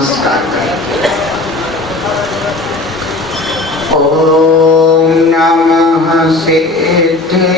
नमस्कार करें। ओम नमः सिद्धेभ्यः।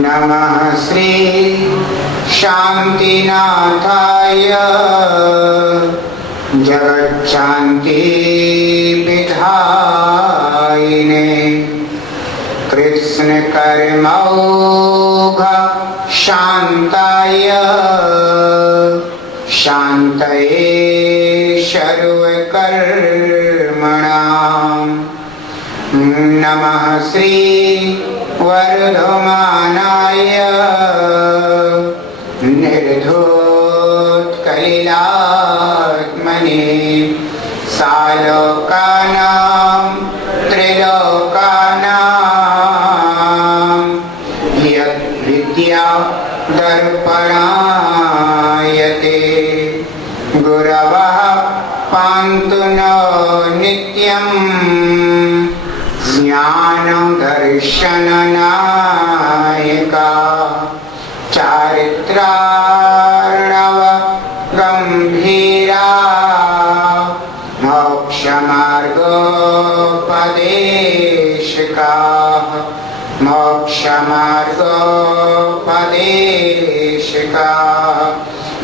नमः श्री शांतिनाथाय जगच्शांति विधायिने कृष्ण कर्मौघ शांताय शांतये सर्वकर्मणाम्। नमः श्री वर्धमानाय निर्धूतकलिलात्मने सालोकानां त्रिलोकानां यद्विद्या दर्पणायते गुरवः पान्तु नो नित्यम् ज्ञानदर्शननायका चारित्रार्णव गंभीरा मोक्षमार्गोपदेशका मोक्षमार्गोपदेशका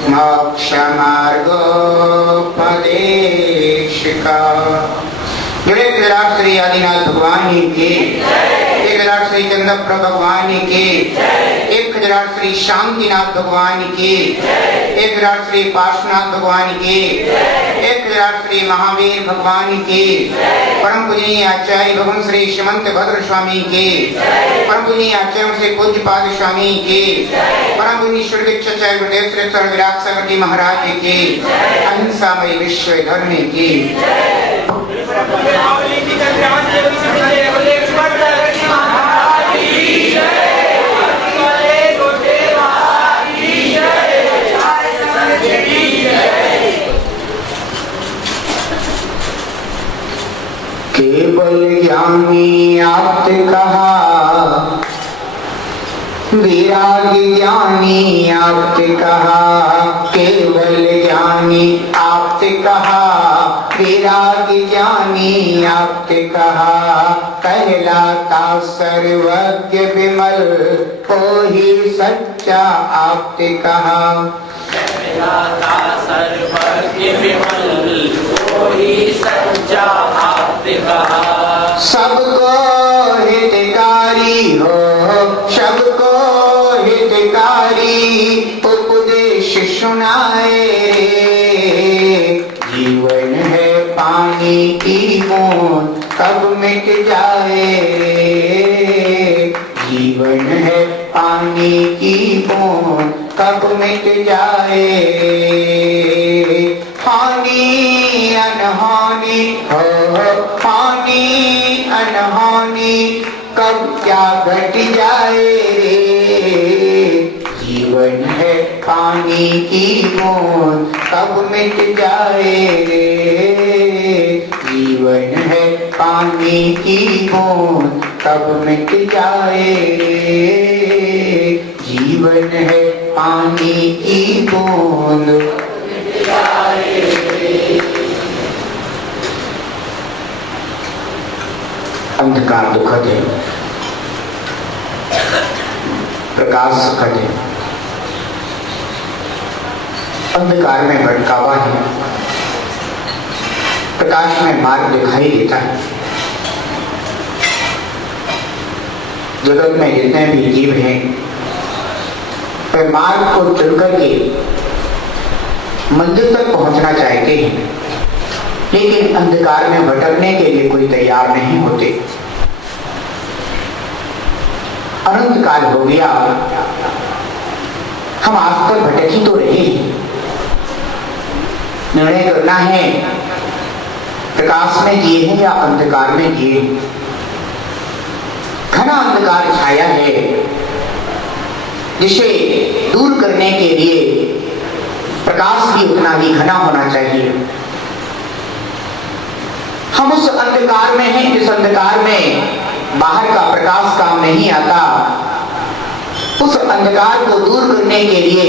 मोक्षमार्गोपदेशका। श्री आदिनाथ भगवान की, एक श्री चंद्रप्रभ भगवान की, एक श्री शांतिनाथ भगवान की, एक श्री पार्श्वनाथ भगवान की, एक श्री महावीर भगवान की, परम पूजनीय आचार्य भगवान श्री श्रीमंत भद्र स्वामी की, परम पूजनीय आचार्य श्री पूज्य पाद स्वामी की, परम पूजनीय श्री दीक्षाचार्य गुरुदेव श्री सर विराट सागर जी महाराज की, अहिंसामय विश्व धर्म की। केवल ज्ञानी आपने कहा, विरागी ज्ञानी आपने कहा, केवल ज्ञानी आपने कहा, विरागी ज्ञानी आपने कहा, कहलाता सर्वज्ञ विमल को ही सच्चा आपने कहा। कहलाता सर्वज्ञ विमल को ही सच्चा आपने कहा। सबको हितकारी हो, सबको हितकारी उपदेश सुनाए। जीवन है पानी की बूंद कब मिट जाए, जीवन है पानी की बूंद कब मिट जाए। हानि अनहानि हो, हानि अनहानि कब क्या घट जाए रे। जीवन है पानी की बूंद कब मिट जाए रे। जीवन है पानी की बूंद कब मिट जाए रे। जीवन है पानी की बूंद मिट जाए रे। अंधकार दुखद है, प्रकाश घटे। अंधकार में भटकावा है, प्रकाश में मार्ग दिखाई देता है। जगत में जितने भी जीव हैं वे मार्ग को चुन करके मंजिल तक पहुंचना चाहते हैं, लेकिन अंधकार में भटकने के लिए कोई तैयार नहीं होते। अनंत काल हो गया, हम आज तक भटक ही तो रहे हैं। निर्णय करना है प्रकाश में जिए हैं या अंधकार में जिए। घना अंधकार छाया है, जिसे दूर करने के लिए प्रकाश भी उतना ही घना होना चाहिए। हम उस अंधकार में हैं जिस अंधकार में बाहर का प्रकाश काम नहीं आता। उस अंधकार को दूर करने के लिए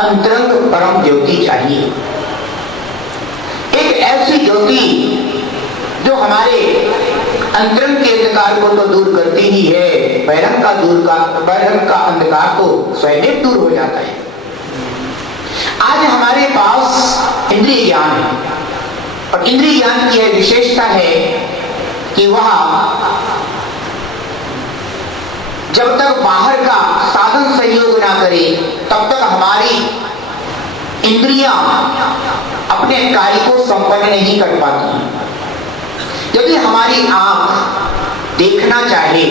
अंतरंग परम ज्योति चाहिए, एक ऐसी ज्योति जो हमारे अंतरंग के अंधकार को तो दूर करती ही है, बहिरंग का अंधकार तो स्वयं दूर हो जाता है। आज हमारे पास इंद्रिय ज्ञान है, और इंद्रिय ज्ञान की यह विशेषता है कि वह जब तक बाहर का साधन सहयोग ना करे तब तक हमारी इंद्रियां अपने कार्य को संपन्न नहीं कर पाती। यदि हमारी आंख देखना चाहे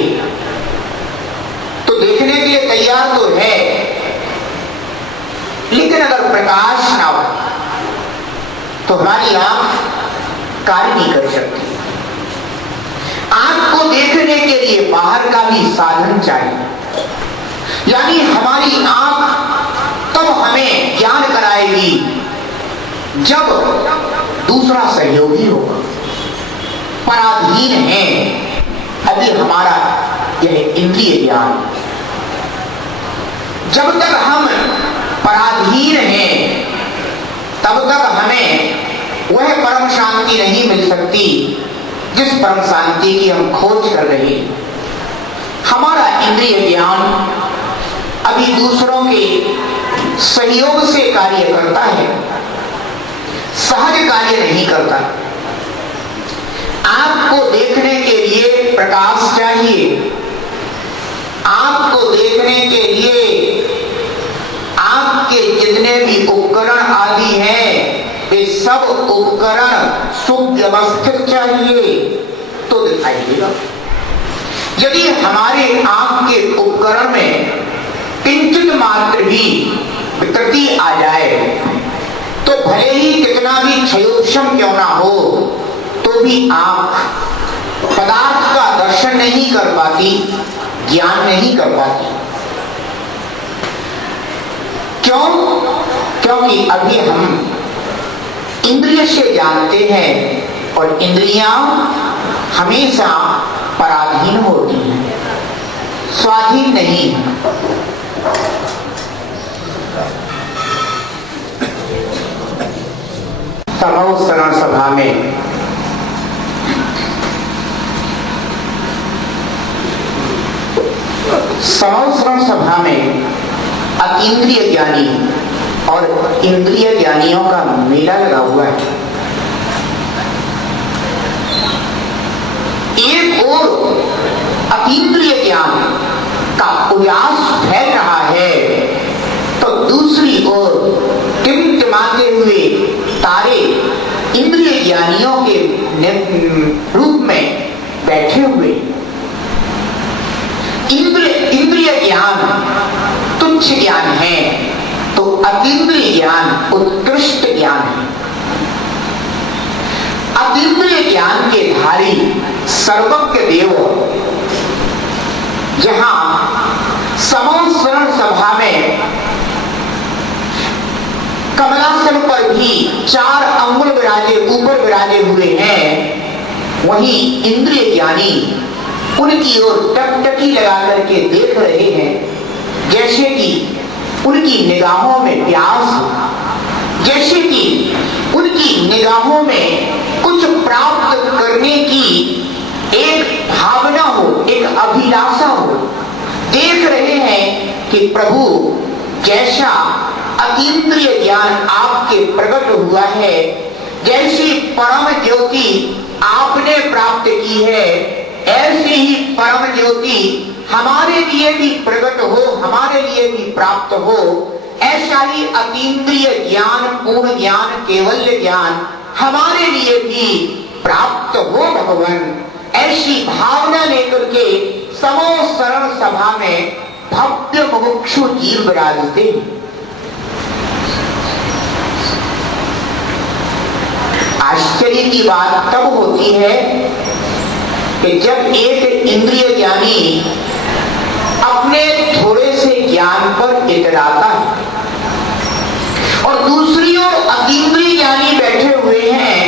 तो देखने के लिए तैयार तो है, लेकिन अगर प्रकाश ना हो तो हमारी आंख कार्य नहीं कर सकती। आंख को देखने के लिए बाहर का भी साधन चाहिए, यानी हमारी आंख तब हमें ज्ञान कराएगी जब दूसरा सहयोगी होगा। पराधीन है अभी हमारा यह इंद्रिय ज्ञान। जब तक हम पराधीन हैं तब तक हमें वह परम शांति नहीं मिल सकती जिस परम शांति की हम खोज कर रहे हैं। हमारा इंद्रिय ज्ञान अभी दूसरों के सहयोग से कार्य करता है, सहज कार्य नहीं करता। आपको देखने के लिए प्रकाश चाहिए, आपको देखने के लिए आपके जितने भी उपकरण आदि हैं वे सब उपकरण सुव्यवस्थित चाहिए तो दिखाई देगा। यदि हमारे आंख के उपकरण में किंचित मात्र भी विकृति आ जाए तो भले ही कितना भी क्षयोक्षम क्यों ना हो तो भी आंख पदार्थ का दर्शन नहीं कर पाती, ज्ञान नहीं कर पाती। क्यों? क्योंकि अभी हम इंद्रिय से जानते हैं और इंद्रियां हमेशा पराधीन होती हैं, स्वाधीन नहीं। समौसरण सभा में समौसरण सभा में अतीन्द्रिय ज्ञानी और इंद्रिय ज्ञानियों का मेला लगा हुआ है। एक ओर अतीन्द्रिय ज्ञान का उल्लास फैल रहा है तो दूसरी ओर टिमटिमाते हुए तारे इंद्रिय ज्ञानियों के रूप में बैठे हुए। इंद्रिय ज्ञान तुच्छ ज्ञान है तो अतीन्द्रिय ज्ञान उत्कृष्ट ज्ञान है। अतीन्द्रिय ज्ञान के धारी सर्वज्ञ देव जहां समौसरण सभा में कमलासन पर भी 4 अंगुल ऊपर विराजे हुए हैं, वहीं इंद्रिय ज्ञानी उनकी ओर टकटकी लगा करके देख रहे हैं, जैसे कि उनकी निगाहों में प्यास, जैसे कि उनकी निगाहों में कुछ प्राप्त करने की एक भावना हो, एक अभिलाषा हो। देख रहे हैं कि प्रभु जैसा अतीन्द्रिय ज्ञान आपके प्रकट हुआ है, जैसी परम ज्योति आपने प्राप्त की है, ऐसी ही परम ज्योति हमारे लिए भी प्रकट हो, हमारे लिए भी प्राप्त हो। ऐसा ही अतीन्द्रिय ज्ञान, पूर्ण ज्ञान, केवल्य ज्ञान हमारे लिए भी प्राप्त हो भगवान। ऐसी भावना लेकर के समो शरण सभा में भव्य मुमुक्षु जीव विराजते। आश्चर्य की बात तब होती है कि जब एक इंद्रिय ज्ञानी अपने थोड़े से ज्ञान पर इतराता है और दूसरी ओर अतीन्द्रिय ज्ञानी बैठे हुए हैं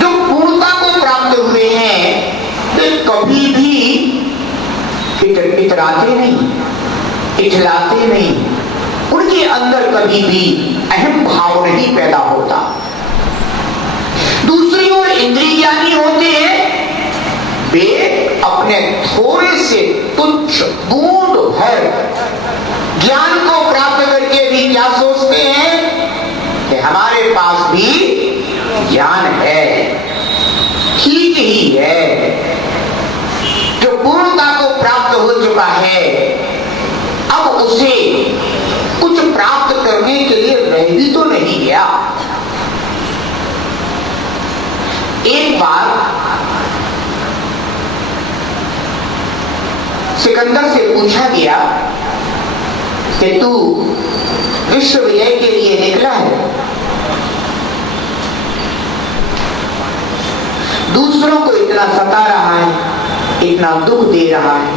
जो पूर्णता को प्राप्त हुए हैं, वे कभी भी इतराते नहीं, इठलाते नहीं, उनके अंदर कभी भी अहम भाव नहीं पैदा होता। दूसरी ओर इंद्रिय ज्ञानी होते हैं, वे अपने थोड़े से तुच्छ बूंद भर ज्ञान को प्राप्त करके भी क्या सोचते हैं कि हमारे पास भी ज्ञान है, ठीक ही है। जो पूर्णता को प्राप्त हो चुका है, अब उसे कुछ प्राप्त करने के लिए रह भी तो नहीं गया। एक बार सिकंदर से पूछा गया कि तू विश्व विजय के लिए निकला है, दूसरों को इतना सता रहा है, इतना दुख दे रहा है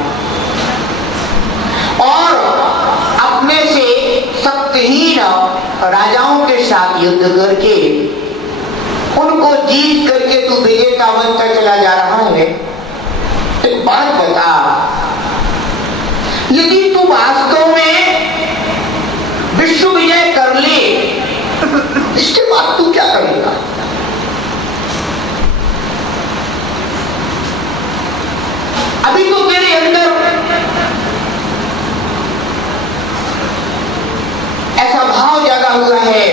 और अपने से शक्तिहीन राजाओं के साथ युद्ध करके उनको जीत करके तू विजेता बनता चला जा रहा है। एक बात बता, यदि तू वास्तव में विश्व विजय कर ले, इसके बाद तू क्या करेगा? अभी तो तेरे अंदर ऐसा भाव जागा हुआ है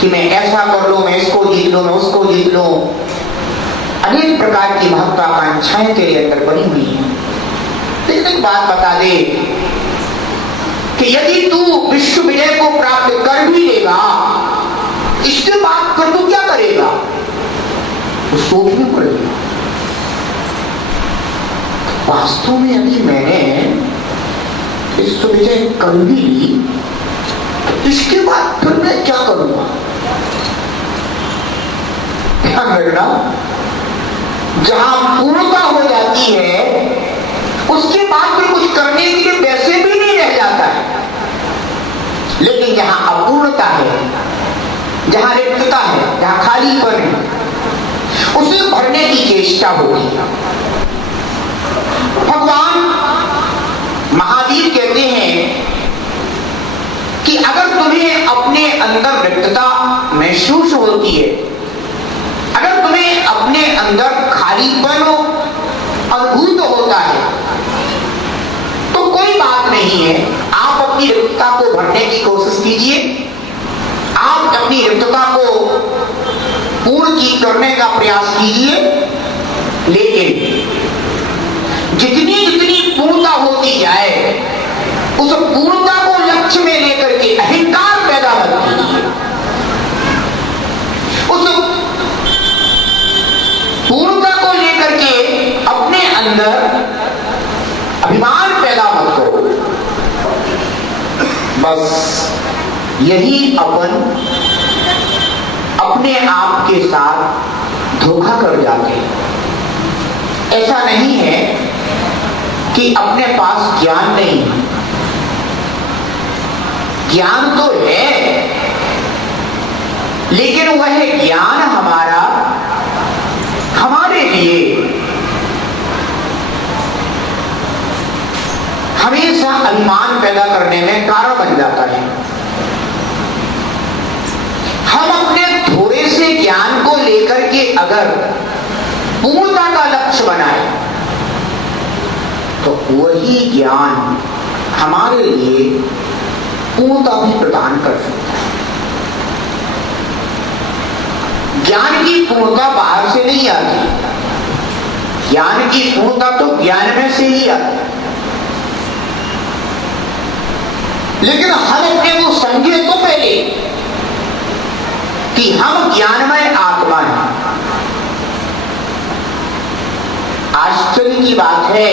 कि मैं ऐसा कर लूं, मैं इसको जीत लूं, मैं उसको जीत लूं। अनेक प्रकार की महत्वाकांक्षाएं तेरे अंदर बनी हुई हैं। लेकिन एक बात बता दे कि यदि तू विश्व विजय को प्राप्त कर भी लेगा, इसके बाद फिर तू क्या करेगा? तो सोचना पड़ेगा, वास्तव में यदि मैंने विश्व विजय कर भी ली, इसके बाद फिर मैं क्या करूंगा? ध्यान रखना, जहां पूर्णता हो जाती है उसके बाद फिर कुछ करने के लिए वैसे भी नहीं रह जाता है। लेकिन जहां अपूर्णता है, जहां रिक्तता है, जहां खालीपन है, उसे भरने की चेष्टा होगी। भगवान महावीर कहते हैं कि अगर तुम्हें अपने अंदर रिक्तता महसूस होती है, अगर तुम्हें अपने अंदर खालीपन अनुभूत होता है, तो कोई बात नहीं है, आप अपनी रिक्तता को भरने की कोशिश कीजिए, आप अपनी रिक्तता को पूर्ण करने का प्रयास कीजिए। लेकिन जितनी जितनी पूर्णता होती जाए, उस पूर्णता को लक्ष्य में लेकर के अहंकार पैदा मत कीजिए। उस पूर्णता को लेकर के अपने अंदर अभिमान पैदा मत करो। बस यही अपन अपने आप के साथ धोखा कर जाते हैं। ऐसा नहीं है कि अपने पास ज्ञान नहीं है, ज्ञान तो है, लेकिन वह ज्ञान हमारा हमारे लिए हमेशा अभिमान पैदा करने में कारण बन जाता है। हम अपने थोड़े से ज्ञान को लेकर के अगर पूर्णता का लक्ष्य बनाए, तो वही ज्ञान हमारे लिए पूर्णता भी प्रदान कर सकता है। ज्ञान की पूर्णता बाहर से नहीं आती, ज्ञान की पूर्णता तो ज्ञान में से ही आती है। लेकिन हम अपने को समझे तो पहले कि हम ज्ञानमय आत्मा हैं। आश्चर्य की बात है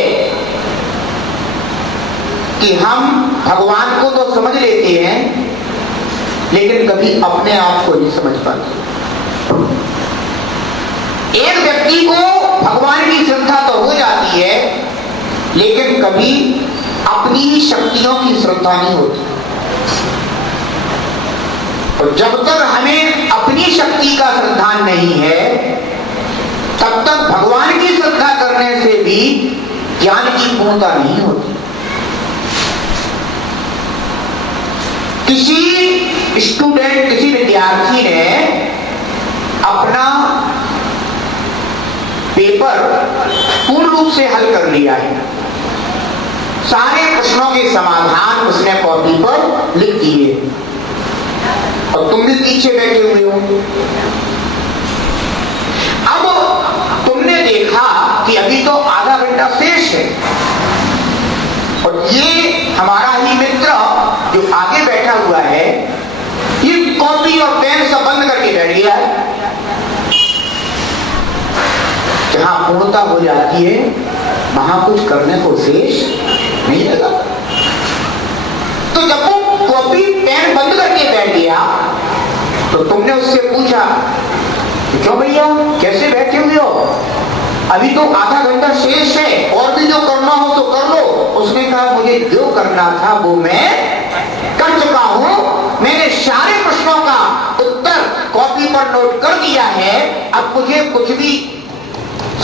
कि हम भगवान को तो समझ लेते हैं, लेकिन कभी अपने आप को नहीं समझ पाते। एक व्यक्ति को भगवान की श्रद्धा तो हो जाती है, लेकिन कभी अपनी ही शक्तियों की श्रद्धा नहीं होती। तो जब तक हमें अपनी शक्ति का श्रद्धा नहीं है, तब तक भगवान की श्रद्धा करने से भी ज्ञान की पूर्णता नहीं होती। किसी स्टूडेंट, किसी विद्यार्थी ने अपना पेपर पूर्ण रूप से हल कर लिया है, सारे प्रश्नों के समाधान उसने कॉपी पर लिख दिए, और तुम भी पीछे बैठे हुए हो। अब तुमने देखा कि अभी तो आधा घंटा शेष है, और ये हमारा ही मित्र जो आगे बैठा हुआ है, ये कॉपी और पेन सब बंद करके बैठ गया है। जहां पूर्णता हो जाती है वहां कुछ करने को शेष नहीं लगा। तो जब वो कॉपी पेन बंद करके बैठ गया, तो तुमने उससे पूछा, क्यों भैया कैसे बैठे हुए हो, अभी तो आधा घंटा शेष है, और भी जो करना हो तो कर लो। उसने कहा, मुझे जो करना था वो मैं कर चुका हूं, मैंने सारे प्रश्नों का उत्तर कॉपी पर नोट कर दिया है, अब मुझे कुछ भी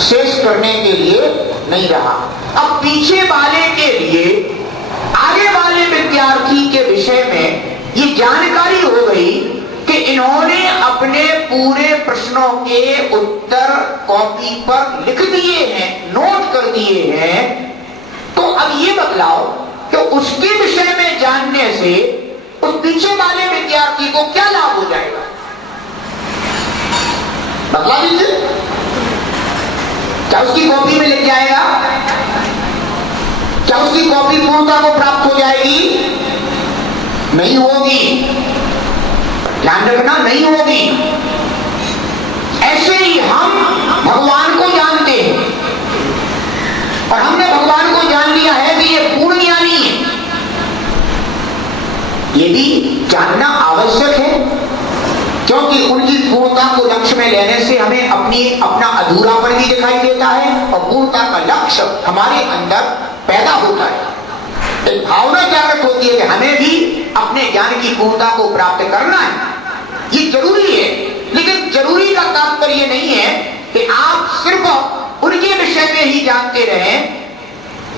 शेष करने के लिए नहीं रहा। अब पीछे वाले के लिए आगे वाले विद्यार्थी के विषय में ये जानकारी हो गई कि इन्होंने अपने पूरे प्रश्नों के उत्तर कॉपी पर लिख दिए हैं, नोट कर दिए हैं। तो अब ये बतलाओ कि उसके विषय में जानने से उस पीछे वाले विद्यार्थी को क्या लाभ हो जाएगा, बतला दीजिए। क्या उसकी कॉपी में लिख जाएगा? क्या उसकी कॉपी पूर्णता को प्राप्त हो जाएगी? नहीं होगी, ध्यान रखना, नहीं होगी। ऐसे ही हम भगवान को जानते हैं, और हमने भगवान को जान लिया है कि ये पूर्ण ज्ञानी है। ये भी जानना आवश्यक है, क्योंकि उनकी पूर्णता को लक्ष्य में लेने से हमें अपना अधूरापन भी दिखाई देता है, और पूर्णता का लक्ष्य हमारे अंदर पैदा होता है। एक भावना जागृत होती है कि हमें भी अपने ज्ञान की पूर्णता को प्राप्त करना है। ये जरूरी है, लेकिन जरूरी का तात्पर्य नहीं है कि आप सिर्फ उनके विषय में ही जानते रहें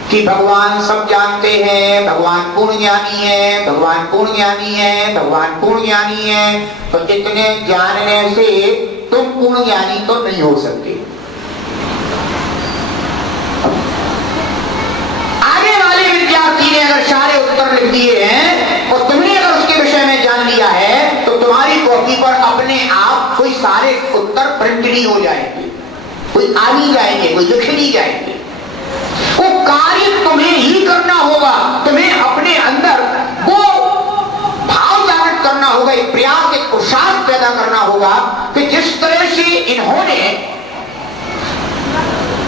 कि भगवान सब जानते हैं, भगवान पूर्ण ज्ञानी है, भगवान पूर्ण ज्ञानी है, भगवान पूर्ण ज्ञानी है। तो इतने जानने से तुम पूर्ण ज्ञानी तो नहीं हो सकते। आगे वाले विद्यार्थी ने अगर सारे उत्तर लिख दिए हैं और तुमने अगर उसके विषय में जान लिया है, तो तुम्हारी कॉपी पर अपने आप कोई सारे उत्तर प्रिंट नहीं हो जाएंगे, कोई आ नहीं जाएंगे, कोई लिख नहीं जाएंगे। वो कार्य तुम्हें ही करना होगा, तुम्हें अपने अंदर वो भाव जागृत करना होगा, एक प्रयास, एक पुरुषार्थ पैदा करना होगा कि जिस तरह से इन्होंने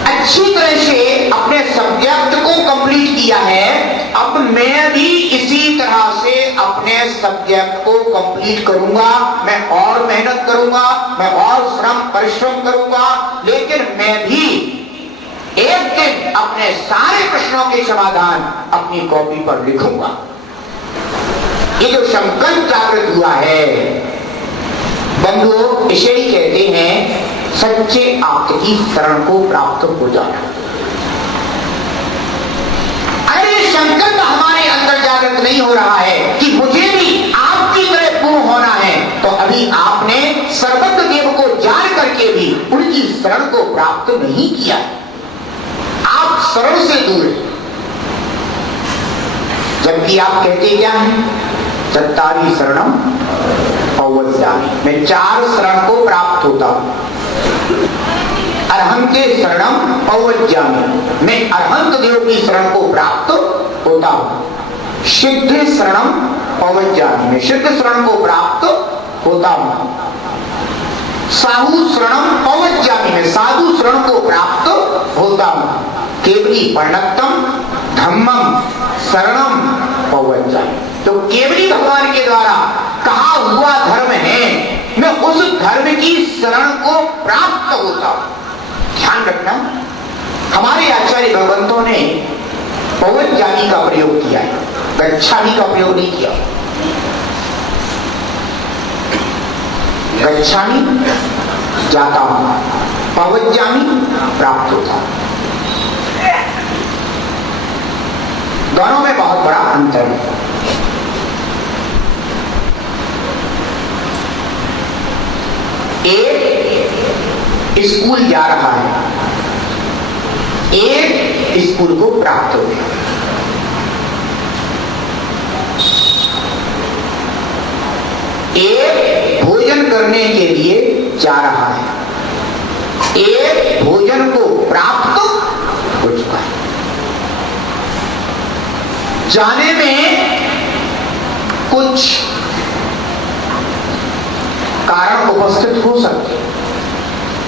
अच्छी तरह से अपने सब्जेक्ट को कंप्लीट किया है, अब मैं भी इसी तरह से अपने सब्जेक्ट को कंप्लीट करूंगा। मैं और मेहनत करूंगा, मैं और श्रम परिश्रम करूंगा, लेकिन मैं भी एक दिन अपने सारे प्रश्नों के समाधान अपनी कॉपी पर लिखूंगा। ये जो संकल्प जागृत हुआ है, बंधुओं, इसे ही कहते हैं सच्चे आपकी शरण को प्राप्त हो जाना। अरे संकल्प हमारे अंदर जागृत नहीं हो रहा है कि मुझे भी आपकी तरह पूर्ण होना है, तो अभी आपने सर्वज्ञ देव को जान करके भी उनकी शरण को प्राप्त नहीं किया। आप शरण से दूर हैं। जबकि आप कहते क्या हैं? चत्तारी शरणम पवज्जामि, मैं 4 शरण को प्राप्त होता हूं। अरहंते शरणम पवज्जामि, मैं अरहंत देव की शरण को प्राप्त होता हूं। सिद्ध शरणम पवज्जामि, मैं सिद्ध शरण को प्राप्त होता हूं। साधु शरणम पवज्जामि, मैं साधु शरण को प्राप्त होता हूं। केवली पर्णत्तम धम्मम शरणम पवज्जामि, तो केवली भगवान के द्वारा कहा हुआ धर्म है, मैं उस धर्म की शरण को प्राप्त होता हूं। ध्यान रखना, हमारे आचार्य भगवंतों ने पवज्जामि का प्रयोग किया है, गच्छामि का प्रयोग नहीं किया। गच्छामि जाता हूं, पवज्जामि प्राप्त होता हूं। दोनों में बहुत बड़ा अंतर है। एक स्कूल जा रहा है, एक स्कूल को प्राप्त हो गया। एक भोजन करने के लिए जा रहा है, एक भोजन को प्राप्त हो चुका है। जाने में कुछ कारण उपस्थित हो सकते,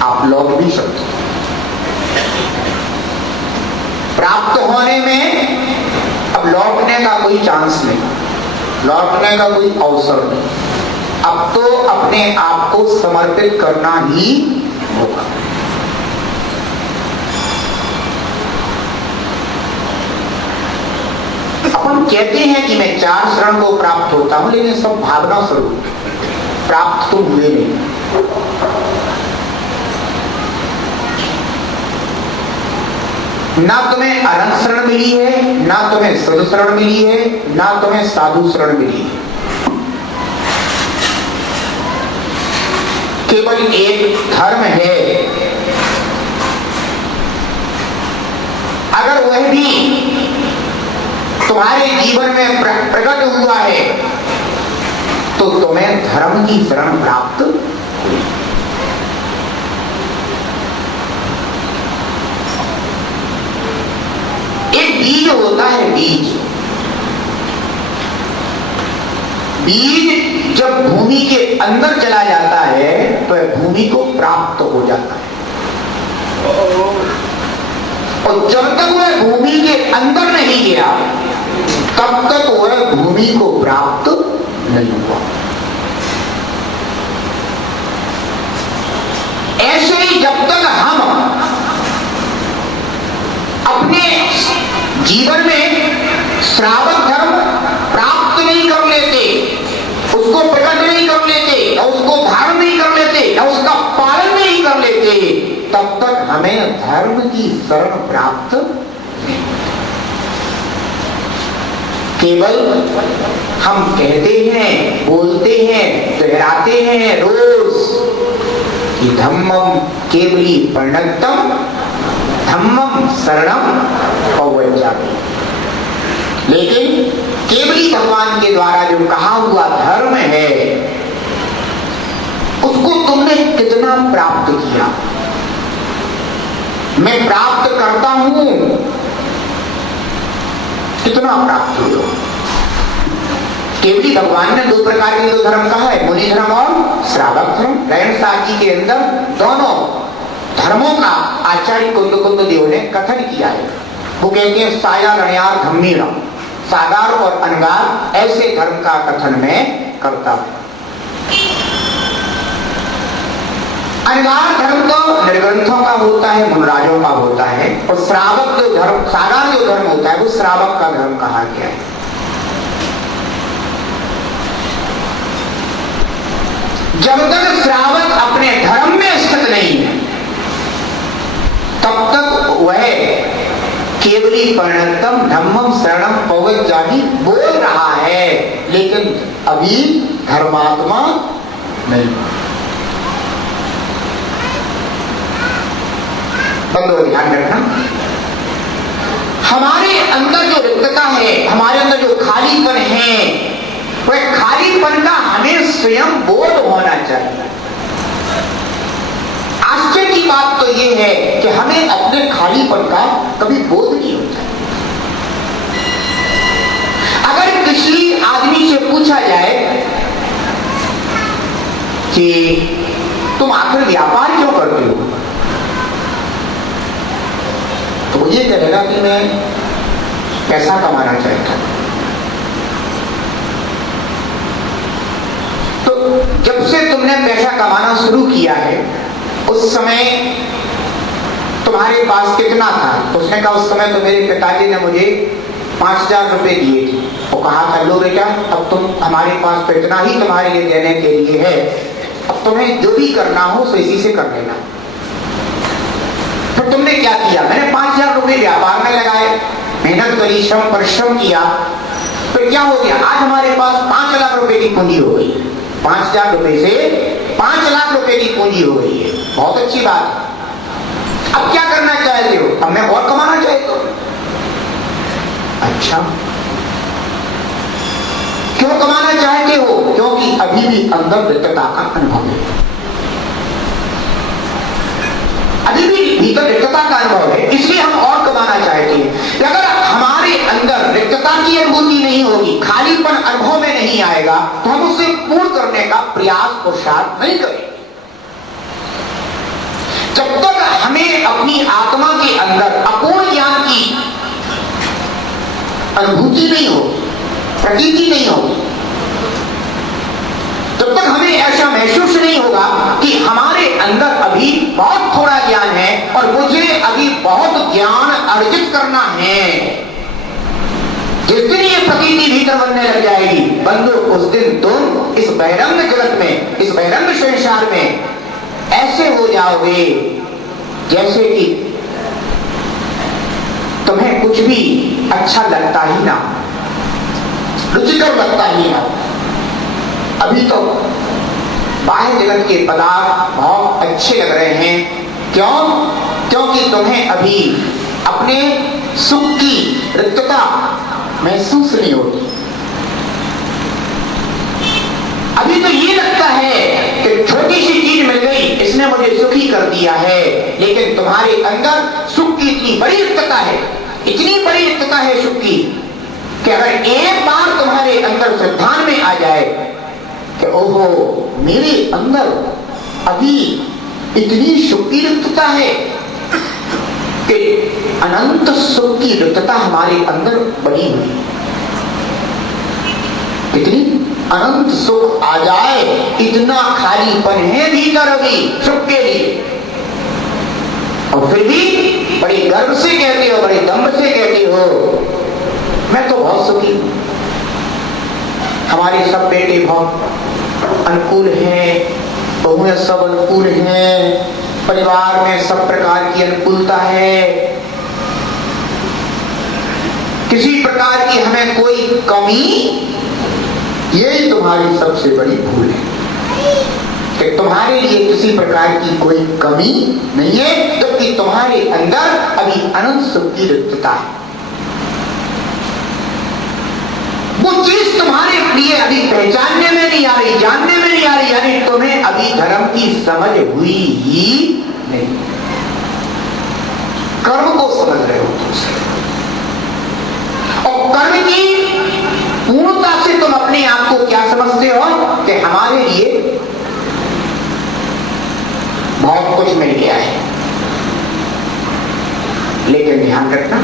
आप लौट भी सकते। प्राप्त होने में अब लौटने का कोई चांस नहीं, लौटने का कोई अवसर नहीं। अब तो अपने आप को समर्पित करना ही होगा। अपन कहते हैं कि मैं 4 शरण को प्राप्त होता हूं, लेकिन सब भावना स्वरूप प्राप्त तो हुए नहीं। ना तुम्हें अरहंत शरण मिली है, ना तुम्हें सिद्ध शरण मिली है, ना तुम्हें साधु शरण मिली है। केवल एक धर्म है, अगर वह भी तुम्हारे जीवन में प्रकट हुआ है तो तुम्हें धर्म की शरण प्राप्त हुई। एक बीज होता है, बीज बीज जब भूमि के अंदर चला जाता है तो भूमि को प्राप्त हो जाता है, और जब तक वह भूमि के अंदर नहीं गया तब तक वह भूमि को प्राप्त नहीं हुआ। ऐसे ही जब तक हम अपने जीवन में श्रावक धर्म प्राप्त नहीं कर लेते, उसको प्रकट नहीं कर लेते, या उसको धारण नहीं कर लेते, या उसका पालन नहीं कर लेते, तब तक हमें धर्म की शरण प्राप्त नहीं। केवल हम कहते हैं, बोलते हैं, दोहराते हैं रोज कि धम्मम केवली पर्णत्तम धम्मम शरणम पवज्जामि, लेकिन केवली भगवान के द्वारा जो कहा हुआ धर्म है उसको तुमने कितना प्राप्त किया? मैं प्राप्त करता हूं, कितना प्राप्त हुआ? केवली भगवान ने 2 प्रकार के 2 धर्म कहा है, मुनि धर्म और श्रावक धर्म। लयन साखी के अंदर दोनों धर्मों का आचार्य कुंद देव ने कथन किया है। वो कहते हैं साया रणयार धम्मीणम, सागार और अनगार ऐसे धर्म का कथन में करता हूं। अनगार धर्म तो निर्ग्रंथों का होता है, मुनराजों का होता है, और श्रावक जो धर्म, सागार जो धर्म होता है वो श्रावक का धर्म कहा गया है। जब तक श्रावक अपने धर्म में स्थित नहीं है तब तक वह केवली पर्णत्तम धम्मम शरणम पवज्जामि बोल रहा है, लेकिन अभी धर्मात्मा नहीं। बंदो ध्यान रखना, हमारे अंदर जो रिक्तता रिक्तता है, हमारे अंदर जो खालीपन है, वह खालीपन का हमें स्वयं बोध होना चाहिए। आश्चर्य की बात तो यह है कि हमें अपने खालीपन का कभी बोध नहीं होता। अगर किसी आदमी से पूछा जाए कि तुम आखिर व्यापार क्यों करते हो, तो वो ये कहेगा कि मैं पैसा कमाना चाहता हूं। तो जब से तुमने पैसा कमाना शुरू किया है, उस समय तुम्हारे पास कितना था? तो उसने कहा उस समय तो मेरे पिताजी ने मुझे 5,000 रुपए दिए थे। वो कहा था लो बेटा, अब तुम हमारे पास तो इतना ही तुम्हारे लिए देने के लिए है, अब तुम्हें जो भी करना हो सो इसी से कर लेना। तो तुमने क्या किया? मैंने 5,000 रुपए व्यापार में लगाए, मेहनत करी, श्रम परिश्रम किया, तो क्या हो गया? आज हमारे पास 5 लाख रुपए की पूंजी हो गई। 5,000 रुपए से 5 लाख रुपए की पूंजी हो गई है। बहुत अच्छी बात है। अब क्या करना चाहते हो? अब मैं और कमाना चाहता हूं। अच्छा, क्यों कमाना चाहते हो? क्योंकि अभी भी अंदर रिक्तता का अनुभव है, अभी भी भीतर रिक्तता का अनुभव है, इसलिए हम और कमाना चाहते हैं। अगर हमारे अंदर रिक्तता की अनुभूति नहीं होगी, खालीपन अनुभव में नहीं आएगा, तो हम उसे पूर्ण करने का प्रयास पुरुषार्थ नहीं करेंगे। जब तक हमें अपनी आत्मा के अंदर अपूर्ण ज्ञान की अनुभूति नहीं होगी, प्रतीति नहीं होगी, जब तक हमें ऐसा महसूस नहीं होगा कि हमारे अंदर अभी बहुत थोड़ा ज्ञान है और मुझे अभी बहुत ज्ञान अर्जित करना है, जिस दिन ये प्रतीति भीतर बनने लग जाएगी, बंधु, उस दिन तुम इस बहिरंग जगत में, इस बहिरंग संसार में ऐसे हो जाओगे जैसे कि तुम्हें कुछ भी अच्छा लगता ही ना, रुचिकर लगता ही ना। अभी तो बाह्य जगत के पदार्थ बहुत अच्छे लग रहे हैं। क्यों? क्योंकि तुम्हें अभी अपने सुख की रिक्तता महसूस नहीं होती। अभी तो ये लगता है कि छोटी सी चीज मिल गई, इसने मुझे सुखी कर दिया है, लेकिन तुम्हारे अंदर सुख की इतनी बड़ी रिक्तता है, इतनी बड़ी रिक्तता है सुख की, कि अगर एक बार तुम्हारे अंदर श्रद्धान में आ जाए कि ओहो, मेरे अंदर अभी इतनी सुख की रिक्तता है कि अनंत सुख की रिक्तता हमारे अंदर बनी हुई, कितनी अनंत सुख आ जाए, इतना खालीपन है भीतर अभी सुख के लिए, और फिर भी बड़े गर्व से कहते हो, बड़े दम्भ से कहते हो मैं तो बहुत सुखी हूं, हमारे सब बेटे बहुत अनुकूल हैं, बहुएं सब अनुकूल हैं, परिवार में सब प्रकार की अनुकूलता है, किसी प्रकार की हमें कोई कमी, यही तुम्हारी सबसे बड़ी भूल है कि तुम्हारे लिए किसी प्रकार की कोई कमी नहीं है, जबकि तुम्हारे अंदर अभी अनंत सुख की रिक्तता है। वो चीज तुम्हारे लिए अभी पहचानने में नहीं आ रही, जानने में नहीं आ रही, यानी तुम्हें अभी धर्म की समझ हुई ही नहीं, कर्म को समझ रहे हो तुम, और कर्म की पूर्णता से तुम अपने आप को क्या समझते हो कि हमारे लिए बहुत कुछ मिल गया है। लेकिन ध्यान रखना,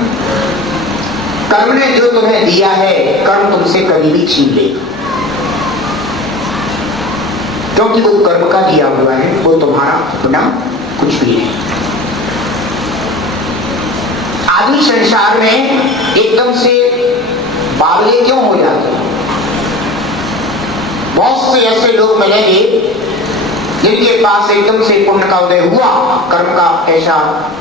कर्म ने जो तुम्हें दिया है, कर्म तुमसे कभी भी छीन लेगा, क्योंकि वो कर्म का दिया हुआ है, वो तुम्हारा अपना कुछ भी नहीं। आदमी संसार में एकदम से बावले क्यों हो जाते हैं? बहुत से ऐसे लोग मिलेंगे जिनके पास एकदम से पुण्य का उदय हुआ, कर्म का ऐसा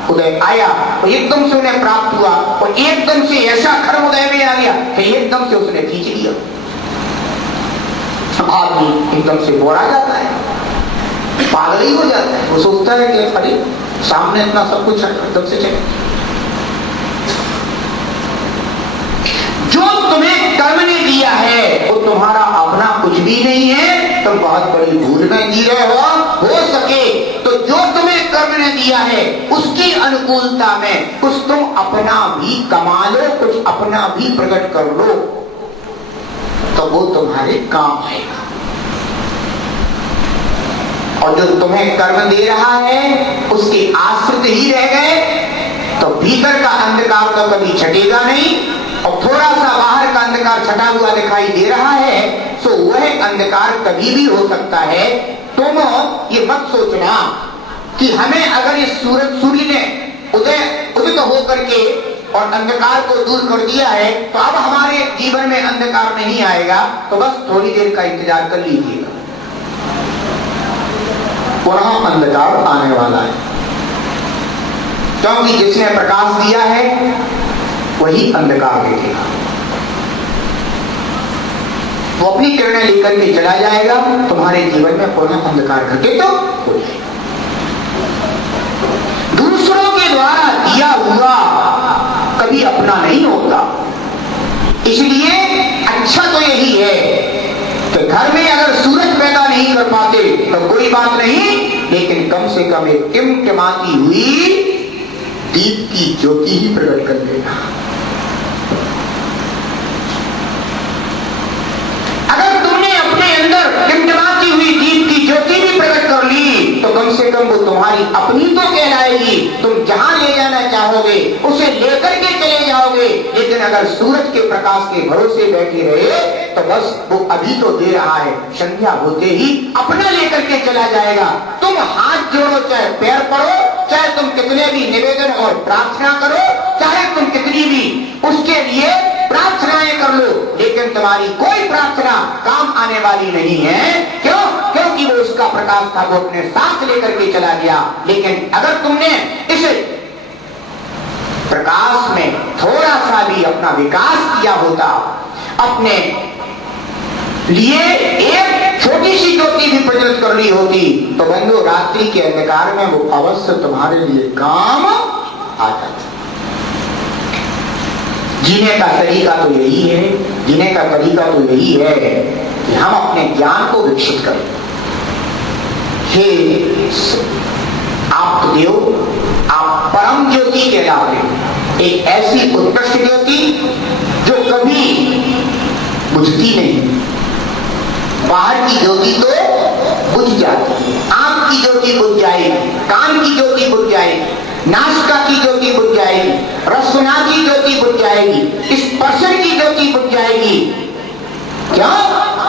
उदय आया, और एकदम से उन्हें प्राप्त हुआ, और एकदम से ऐसा कर्म उदय में आ गया कि एकदम से उसने खींच लिया। आदमी एकदम से बोरा जाता है, पागल ही हो जाता है, वो सोचता है कि अरे सामने इतना सब कुछ एकदम से चले। तुम बहुत बड़ी भूल में जी रहे हो सके तो जो तुम्हें कर्म ने दिया है उसकी अनुकूलता में कुछ तुम अपना भी कमा लो, कुछ अपना भी प्रकट कर लो, तो वो तुम्हारे काम आएगा। और जो तुम्हें कर्म दे रहा है उसके आश्रित ही रह गए तो भीतर का अंधकार तो कभी छटेगा नहीं, और थोड़ा सा बाहर का अंधकार छटा हुआ दिखाई दे रहा है तो वह अंधकार कभी भी हो सकता है। तुम ये मत सोचना कि हमें अगर ये सूर्य ने उदित होकर के और अंधकार को दूर कर दिया है तो अब हमारे जीवन में अंधकार नहीं आएगा, तो बस थोड़ी देर का इंतजार कर लीजिएगा, पुनः अंधकार आने वाला है। क्योंकि जिसने प्रकाश दिया है वही अंधकार देखेगा। वो अपनी किरणें लेकर के चला जाएगा, तुम्हारे जीवन में पुनः अंधकार घटे तो हो जाएगा। दूसरों के द्वारा दिया हुआ कभी अपना नहीं होता, इसलिए अच्छा तो यही है कि घर में अगर सूरज पैदा नहीं कर पाते तो कोई बात नहीं, लेकिन कम से कम एक टिमटिमाती हुई दीप की ज्योति ही प्रकट कर देना। अगर तुमने अपने अंदर टिमटिमाती हुई दीप की ज्योति भी प्रकट कर ली तो कम से कम वो तुम्हारी अपनी तो कहलाएगी, तुम जहां ले जाना चाहोगे उसे लेकर के चले जाओगे। लेकिन अगर सूरज के प्रकाश के भरोसे बैठे रहे तो बस वो अभी तो दे रहा है, संध्या होते ही अपना लेकर के चला जाएगा। तुम हाथ जोड़ो, चाहे पैर पड़ो, चाहे तुम कितने भी निवेदन और प्रार्थना करो, चाहे तुम कितनी भी उसके लिए प्रार्थनाएं कर लो, लेकिन तुम्हारी कोई प्रार्थना काम आने वाली नहीं है। क्यों? क्योंकि वो उसका प्रकाश था, वो अपने साथ लेकर के चला गया। लेकिन अगर तुमने इस प्रकाश में थोड़ा सा भी अपना विकास किया होता, अपने लिए एक छोटी सी ज्योति भी प्रज्वलित कर ली होती, तो बंधु रात्रि के अंधकार में वो अवश्य तुम्हारे लिए काम आ जाता। जीने का तरीका तो यही है, जीने का तरीका तो यही है कि हम अपने ज्ञान को विकसित करें। हे आप देव, आप परम ज्योति कहलाते, एक ऐसी उत्कृष्ट ज्योति जो कभी बुझती नहीं। बाहर की ज्योति तो बुझ जाती है, आंख की ज्योति बुझ जाएगी, कान की ज्योति बुझ जाएगी, नासिका की ज्योति बुझ जाएगी, रसना की ज्योति बुझ जाएगी, स्पर्शन की ज्योति बुझ जाएगी। क्यों?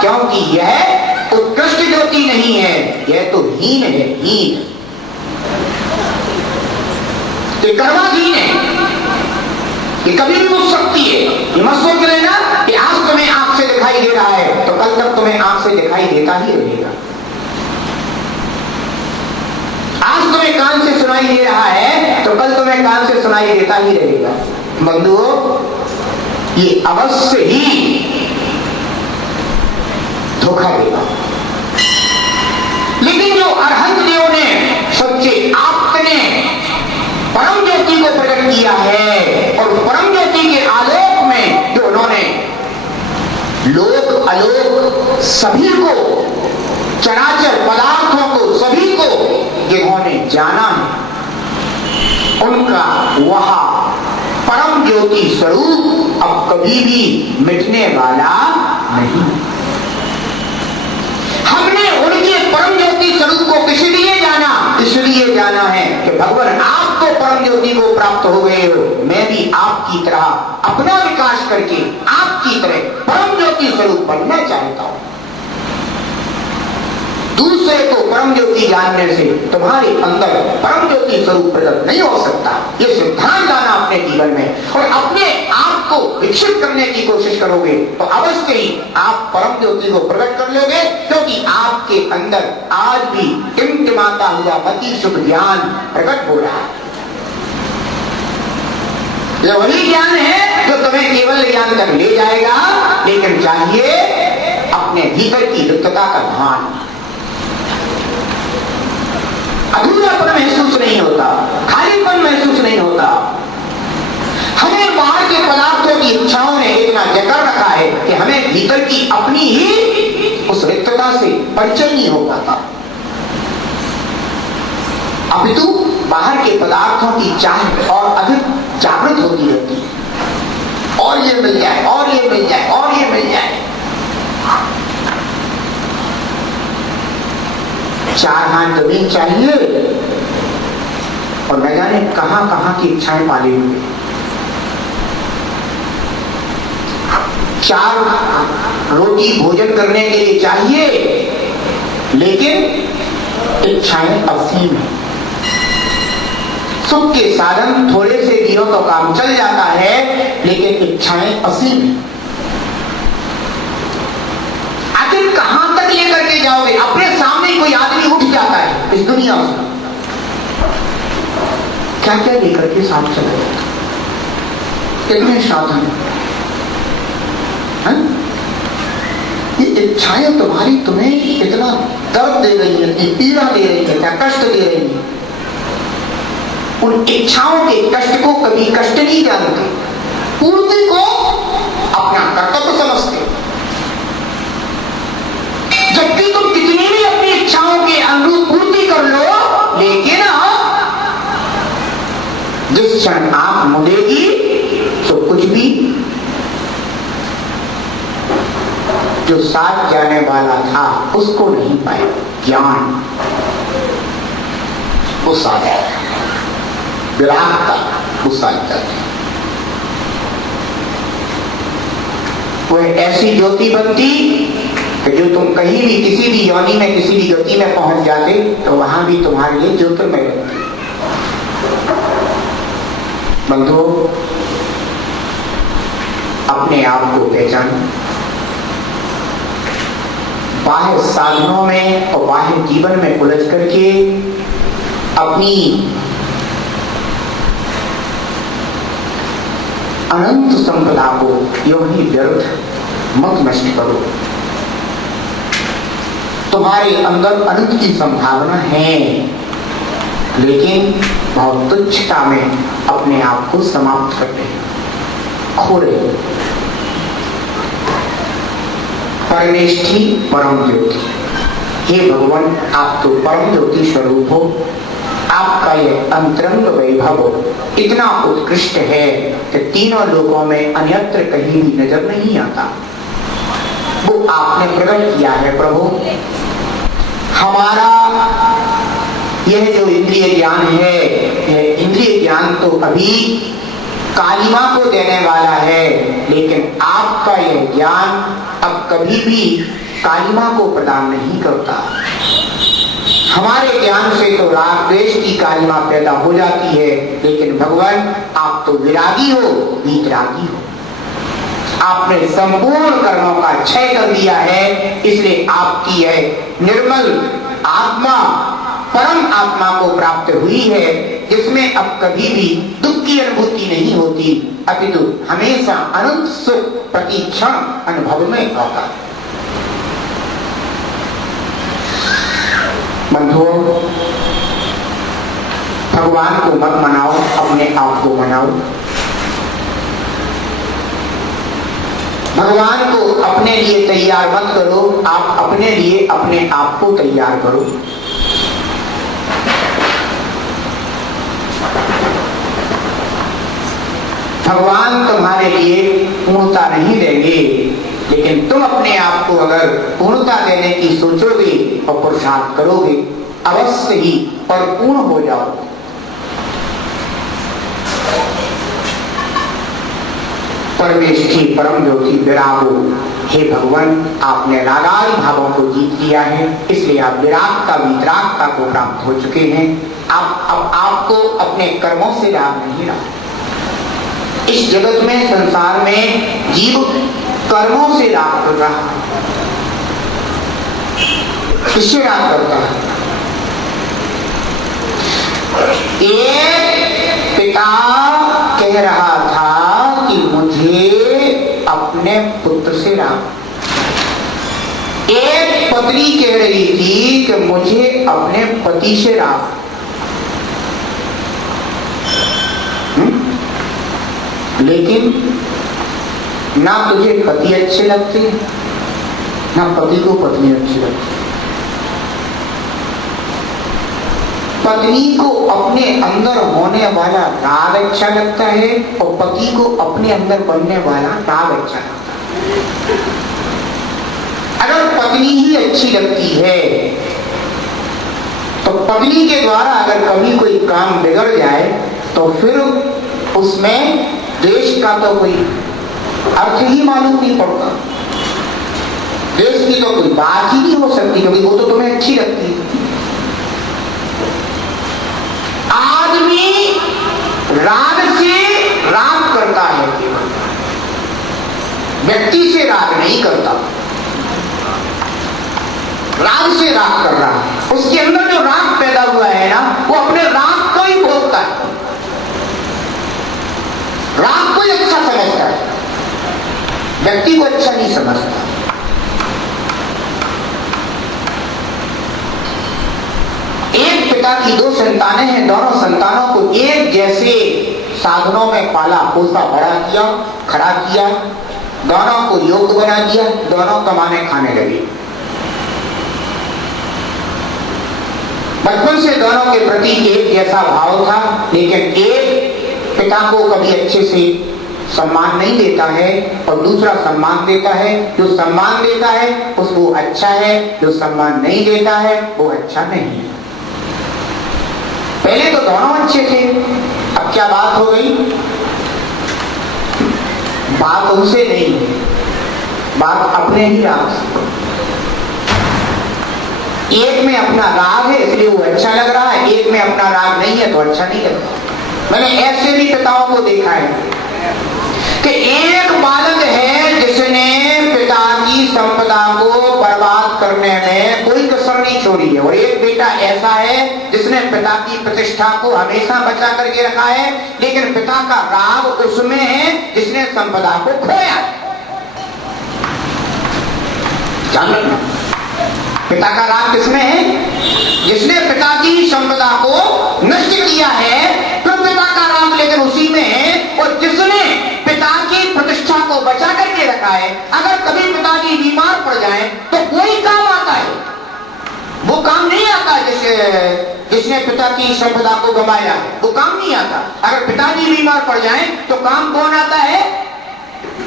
क्योंकि यह उत्कृष्ट ज्योति नहीं है, यह तो हीन है, हीन, ये कर्माधीन है, ये कभी भी बुझ सकती है। ये मत सोच लेना कि आज तुम्हें आंख से दिखाई दे रहा है तो कल तक तुम्हें आंख से दिखाई देता ही रहेगा। आज तुम्हें कान से सुनाई दे रहा है तो कल तुम्हें कान से सुनाई देता ही रहेगा। बंधुओं, ये अवश्य ही धोखा देगा। लेकिन जो अरहंत देव ने, सच्चे आप्त ने परम ज्योति को प्रकट किया है और परम ज्योति के आलोक में जो उन्होंने लोक अलोक सभी को, चराचर पदार्थों को, सभी को जिन्होंने जाना है, उनका वह परम ज्योति स्वरूप अब कभी भी मिटने वाला नहीं। हमने उनके परम ज्योति स्वरूप को किस लिए जाना? इसलिए जाना है कि भगवान आप तो परम ज्योति को प्राप्त हो गए हो, मैं भी आपकी तरह अपना विकास करके आपकी तरह परम ज्योति स्वरूप बनना चाहता हूं। दूसरे को परम ज्योति जानने से तुम्हारे अंदर परम ज्योति स्वरूप प्रकट नहीं हो सकता। ये सिद्धांत लाना अपने जीवन में और अपने आप को विकसित करने की कोशिश करोगे तो अवश्य ही आप परम ज्योति को प्रकट कर लोगे, क्योंकि आपके अंदर आज भी टिमटिमाता हुआ मति शुभ ज्ञान प्रकट हो रहा है। यह वही ज्ञान है जो तुम्हें केवल ज्ञान तक ले जाएगा, लेकिन चाहिए अपने भीतर की रिक्तता का ध्यान। अधूरापन महसूस नहीं होता, खालीपन महसूस नहीं होता। हमें बाहर के पदार्थों की इच्छाओं ने इतना जकड़ रखा है कि हमें भीतर की अपनी ही उस रिक्तता से परिचय नहीं हो पाता, अपितु बाहर के पदार्थों की चाह और अधिक जागृत होती रहती है, और ये मिल जाए और ये मिल जाए और ये मिल जाए। चार हाथ जमीन चाहिए और न जाने कहां कहां की इच्छाएं पाली हुई। चार रोटी भोजन करने के लिए चाहिए, लेकिन इच्छाएं असीम है। सुख के साधन थोड़े से दिनों तो काम चल जाता है, लेकिन इच्छाएं असीम है। आखिर कहां तक लेकर के जाओगे? अपने सामने कोई आदमी उठ जाता है इस दुनिया में, क्या क्या लेकर के साथ चला जाता है? कितने साधन हैं? ये इच्छाएं तुम्हें इतना दर्द दे रही है, इतनी पीड़ा दे रही है, क्या कष्ट दे रही है। उन इच्छाओं के कष्ट को कभी कष्ट नहीं जानते, पूर्ति को अपना कर्तव्य समझते। जबकि तुम कितनी भी अपनी इच्छाओं के अनुरूप पूर्ति कर लो, लेकिन जिस क्षण आंख मुड़ेगी तो कुछ भी जो साथ जाने वाला था उसको नहीं पाए। ज्ञान उस आ जाएगा, विरागता उस आ जाती, वह ऐसी ज्योति बनती कि जो तुम कहीं भी किसी भी योनि में किसी भी गति में पहुंच जाते तो वहां भी तुम्हारे लिए ज्योतिर्मय बनती। बंधु, अपने आप को पहचानो। बाह्य साधनों में और बाह्य जीवन में उलझ करके अपनी अनंत संपदा को यूं ही व्यर्थ मत नष्ट करो। तुम्हारे अंदर अनंत की संभावना है, लेकिन बहुत तुच्छता में अपने आप को समाप्त कर रहे, खो रहे। परमेष्ठी परम ज्योति, हे भगवान, आप तो परम ज्योति स्वरूप हो। आपका यह अंतरंग वैभव इतना उत्कृष्ट है कि तीनों लोकों में अन्यत्र कहीं भी नजर नहीं आता। वो आपने प्रकट किया है प्रभु। हमारा यह जो इंद्रिय ज्ञान है, यह इंद्रिय ज्ञान तो अभी कालिमा को देने वाला है, लेकिन आपका यह ज्ञान अब कभी भी कालिमा को प्रदान नहीं करता। हमारे ज्ञान से तो राग द्वेष की कालिमा पैदा हो जाती है, लेकिन भगवान आप तो विरागी हो, वीतरागी हो। आपने संपूर्ण कर्मों का क्षय कर दिया है, इसलिए आपकी यह निर्मल आत्मा परम आत्मा को प्राप्त हुई है, जिसमें अब कभी भी दुख की अनुभूति नहीं होती, अपितु हमेशा अनंत सुख प्रतिक्षण अनुभव में आता है। बंधुओं, भगवान को मत मनाओ, अपने आप को मनाओ। भगवान को अपने लिए तैयार मत करो, आप अपने लिए अपने आप को तैयार करो। भगवान तुम्हारे लिए पूर्णता नहीं देंगे, लेकिन तुम अपने आप को अगर पूर्णता देने की सोचोगे और पुरुषार्थ करोगे, अवश्य ही परिपूर्ण हो जाओगे। परमेष्ठी परम ज्योति विरागो, हे भगवान, आपने रागादि भावों को जीत लिया है, इसलिए आप विरागता वीतरागता को प्राप्त हो चुके हैं। आप अब आपको अपने कर्मों से लाभ नहीं रहा। इस जगत में, संसार में जीव कर्मों से लाभ कर रहा है। किससे लाभ करता है? एक पिता कह रहा था कि मुझे अपने पुत्र से लाभ, एक पत्नी कह रही थी कि मुझे अपने पति से लाभ। लेकिन ना तुझे पति अच्छे लगते ना पति को पत्नी अच्छी लगती। पत्नी को अपने अंदर होने वाला राग अच्छा लगता है और पति को अपने अंदर बनने वाला राग अच्छा लगता है। अगर पत्नी ही अच्छी लगती है तो पत्नी के द्वारा अगर कभी कोई काम बिगड़ जाए तो फिर उसमें देश का तो कोई अर्थ ही मालूम नहीं पड़ता, देश की तो कोई बात ही नहीं हो सकती, क्योंकि वो तो तुम्हें अच्छी लगती है। आदमी राग से राग करता है, केवल व्यक्ति से राग नहीं करता। राग से राग कर रहा है, उसके अंदर जो राग पैदा हुआ है ना, वो अपने राग को ही भोगता है, राग को ही अच्छा समझता है, व्यक्ति को अच्छा नहीं समझता। एक पिता की दो संतानें हैं, दोनों संतानों को एक जैसे साधनों में पाला पोसा बड़ा किया, खड़ा किया, दोनों को योग्य बना दिया, दोनों कमाने खाने लगे। बचपन से दोनों के प्रति एक जैसा भाव था, लेकिन एक पिता को कभी अच्छे से सम्मान नहीं देता है और दूसरा सम्मान देता है। जो सम्मान देता है उसको अच्छा है, जो सम्मान नहीं देता है वो अच्छा नहीं है। पहले तो दोनों अच्छे थे, अब क्या बात हो गई? बात उनसे नहीं, बात अपने ही राग से। एक में अपना राग है इसलिए वो अच्छा लग रहा है, एक में अपना राग नहीं है तो अच्छा नहीं लगता। मैंने ऐसे भी पिताओं को देखा है कि एक बालक है जिसने पिता की संपदा को बर्बाद करने में कोई कसर नहीं छोड़ी है, और एक बेटा ऐसा है जिसने पिता की प्रतिष्ठा को हमेशा बचा करके रखा है, लेकिन पिता का राग उसमें है जिसने संपदा को खोया। जान रखना, पिता का राग किसमें है? जिसने पिता की संपदा को नष्ट किया है तो पिता का राग लेकिन उसी में है, और जिसने पिता की प्रतिष्ठा को बचा करके रखा है, अगर कभी पिताजी बीमार पड़ जाए तो कोई काम आता है, वो काम नहीं आता जिसने पिता की संपदा को गंवाया, वो काम नहीं आता। अगर पिताजी बीमार पड़ जाए तो काम कौन आता है?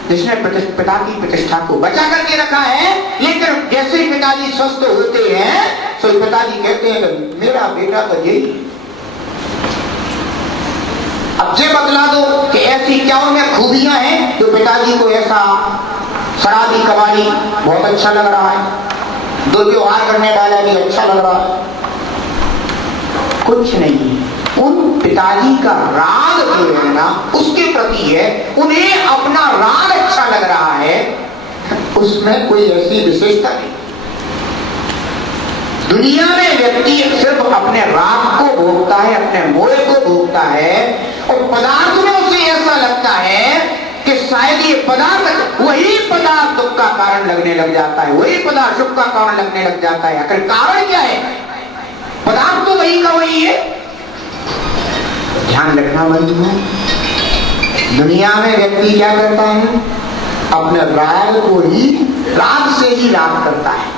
जिसने पिता की प्रतिष्ठा को बचा करके रखा है। लेकिन जैसे ही पिताजी स्वस्थ होते हैं तो पिताजी कहते हैं कि मेरा बेटा तो यही, अब ये बतला दो कि ऐसी क्या उनमें खूबियां हैं जो पिताजी को ऐसा शराबी कबाड़ी बहुत अच्छा लग रहा है, दुर्व्यवहार करने वाला भी अच्छा लग रहा है। कुछ नहीं, उन पिताजी का राग जो है ना उसके प्रति है, उन्हें अपना राग अच्छा लग रहा है, उसमें कोई ऐसी विशेषता नहीं। दुनिया में व्यक्ति सिर्फ अपने राग को भोगता है, अपने मोह को भोगता है, और पदार्थ में उसे ऐसा लगता है कि शायद ये पदार्थ, वही पदार्थ दुख का कारण लगने लग जाता है, वही पदार्थ सुख का कारण लगने लग जाता है। आखिर कारण क्या है? पदार्थ तो वही का वही है। ध्यान रखना बंधुओं, दुनिया में व्यक्ति क्या करता है? अपने राग को ही, राग से ही राग करता है,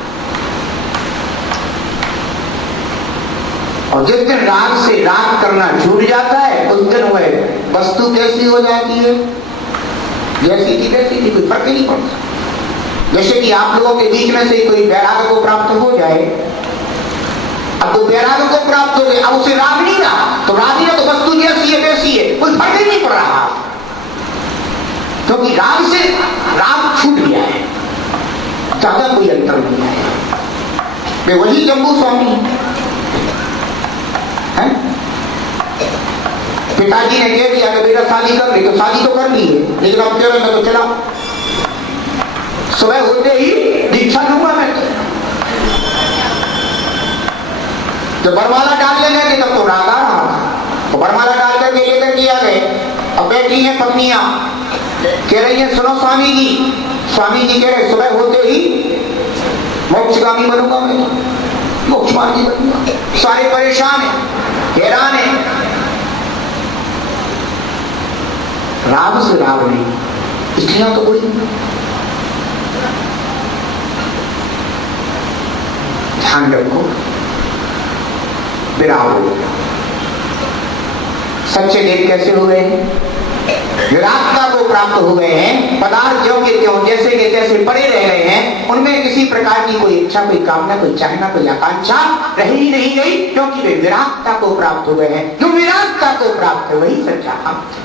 और जिस दिन राग से राग करना छूट जाता है उस दिन वह वस्तु कैसी हो जाती है? जैसी की वैसी थी, कोई फर्क ही नहीं पड़ता। जैसे कि आप लोगों के बीच में से कोई वैराग्य को प्राप्त हो जाए, अब वो वैराग्य को प्राप्त हो गए, अब उसे राग नहीं रहा, तो राग नहीं रहा तो वस्तु जैसी है वैसी है, कोई फर्क ही नहीं पड़ रहा, क्योंकि राग से राग छूट गया है, ज्यादा कोई अंतर नहीं है। वे वही जम्बू स्वामी है। पिताजी ने कह दिया कि बेटा शादी कर ली, तो शादी तो कर ली है, लेकिन अब कह रहे मैं तो चला, सुबह होते ही दीक्षा लूंगा मैं। जब बरमाला डालने गए तब तो राग आ रहा था, तो बरमाला डाल करके लेकर के आ गए। अब बैठी हैं पत्नियां, कह रही है सुनो स्वामी जी, स्वामी जी कह रहे सुबह होते ही मोक्षगामी बनूंगा मैं, मोक्षमार्गी बनूंगा। सारे परेशान है, हैरान है, राग से राग नहीं, इसलिए तो कोई ध्यान रखो, विराग सच्चे देव कैसे हो गए हैं? विरागता को प्राप्त हो गए हैं। पदार्थ जो के त्यों जैसे के तैसे पड़े रह गए हैं, उनमें किसी प्रकार की कोई इच्छा, कोई कामना, कोई चाहना, कोई आकांक्षा रह ही नहीं गई, क्योंकि वे विरागता को प्राप्त हो गए हैं। जो विरागता को प्राप्त है वही सच्चा भक्त है।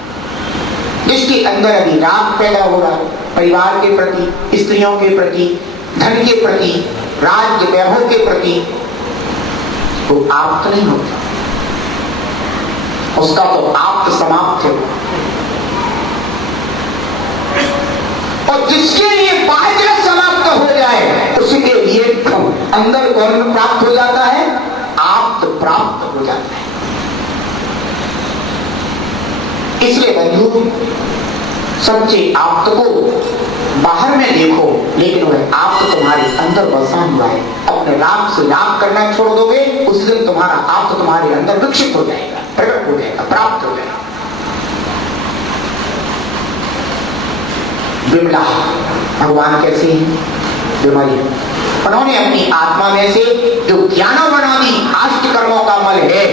जिसके अंदर अभी राग पैदा हो रहा है, परिवार के प्रति, स्त्रियों के प्रति, धन के प्रति, राज्य वैभव के प्रति, वो आप्त नहीं होता, उसका तो आप्त समाप्त है। और जिसके लिए बाह्य समाप्त हो जाए, उसके लिए अंदर कौन प्राप्त हो जाता है? आप्त प्राप्त हो जाता है। इसलिए बंधु, सच्चे आप्त को बाहर में देखो, लेकिन वह आप्त तुम्हारे अंदर बसा हुआ है। अपने राग से राग करना छोड़ दोगे, उस दिन तुम्हारा आप्त तुम्हारे अंदर विकसित हो जाएगा, प्रकट हो जाएगा, प्राप्त हो जाएगा। विमला भगवान कैसे हैं? विमल, उन्होंने अपनी आत्मा में से जो ज्ञानावनादि आष्ट कर्मों का मल है,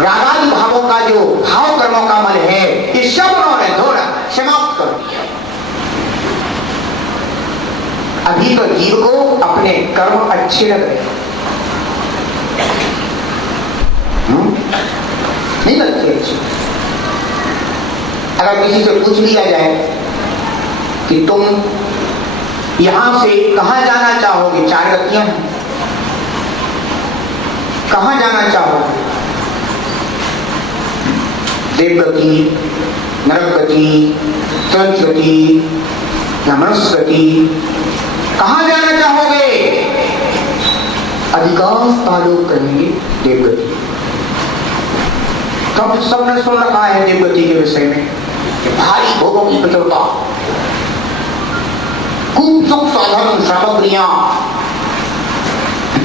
रागादि भावों का जो भाव कर्मों का मल है, ये सब उन्होंने धोना समाप्त कर दिया। अभी तो जीव को अपने कर्म अच्छे लग रहे हैं, नहीं लगते अच्छे। अगर किसी से पूछ लिया जाए कि तुम यहां से कहां जाना चाहोगे, 4 गतियां हैं, कहां जाना चाहोगे? देवगति, नरकगति, संस्कृति या मनुष्यगति, कहां जाना चाहोगे? अधिकांश लोग कहेंगे देवगति। तो सबने सुन रखा है देवगति के विषय में, भारी भोगों की प्रचुरता, खूब सुख साधन सामग्रियां,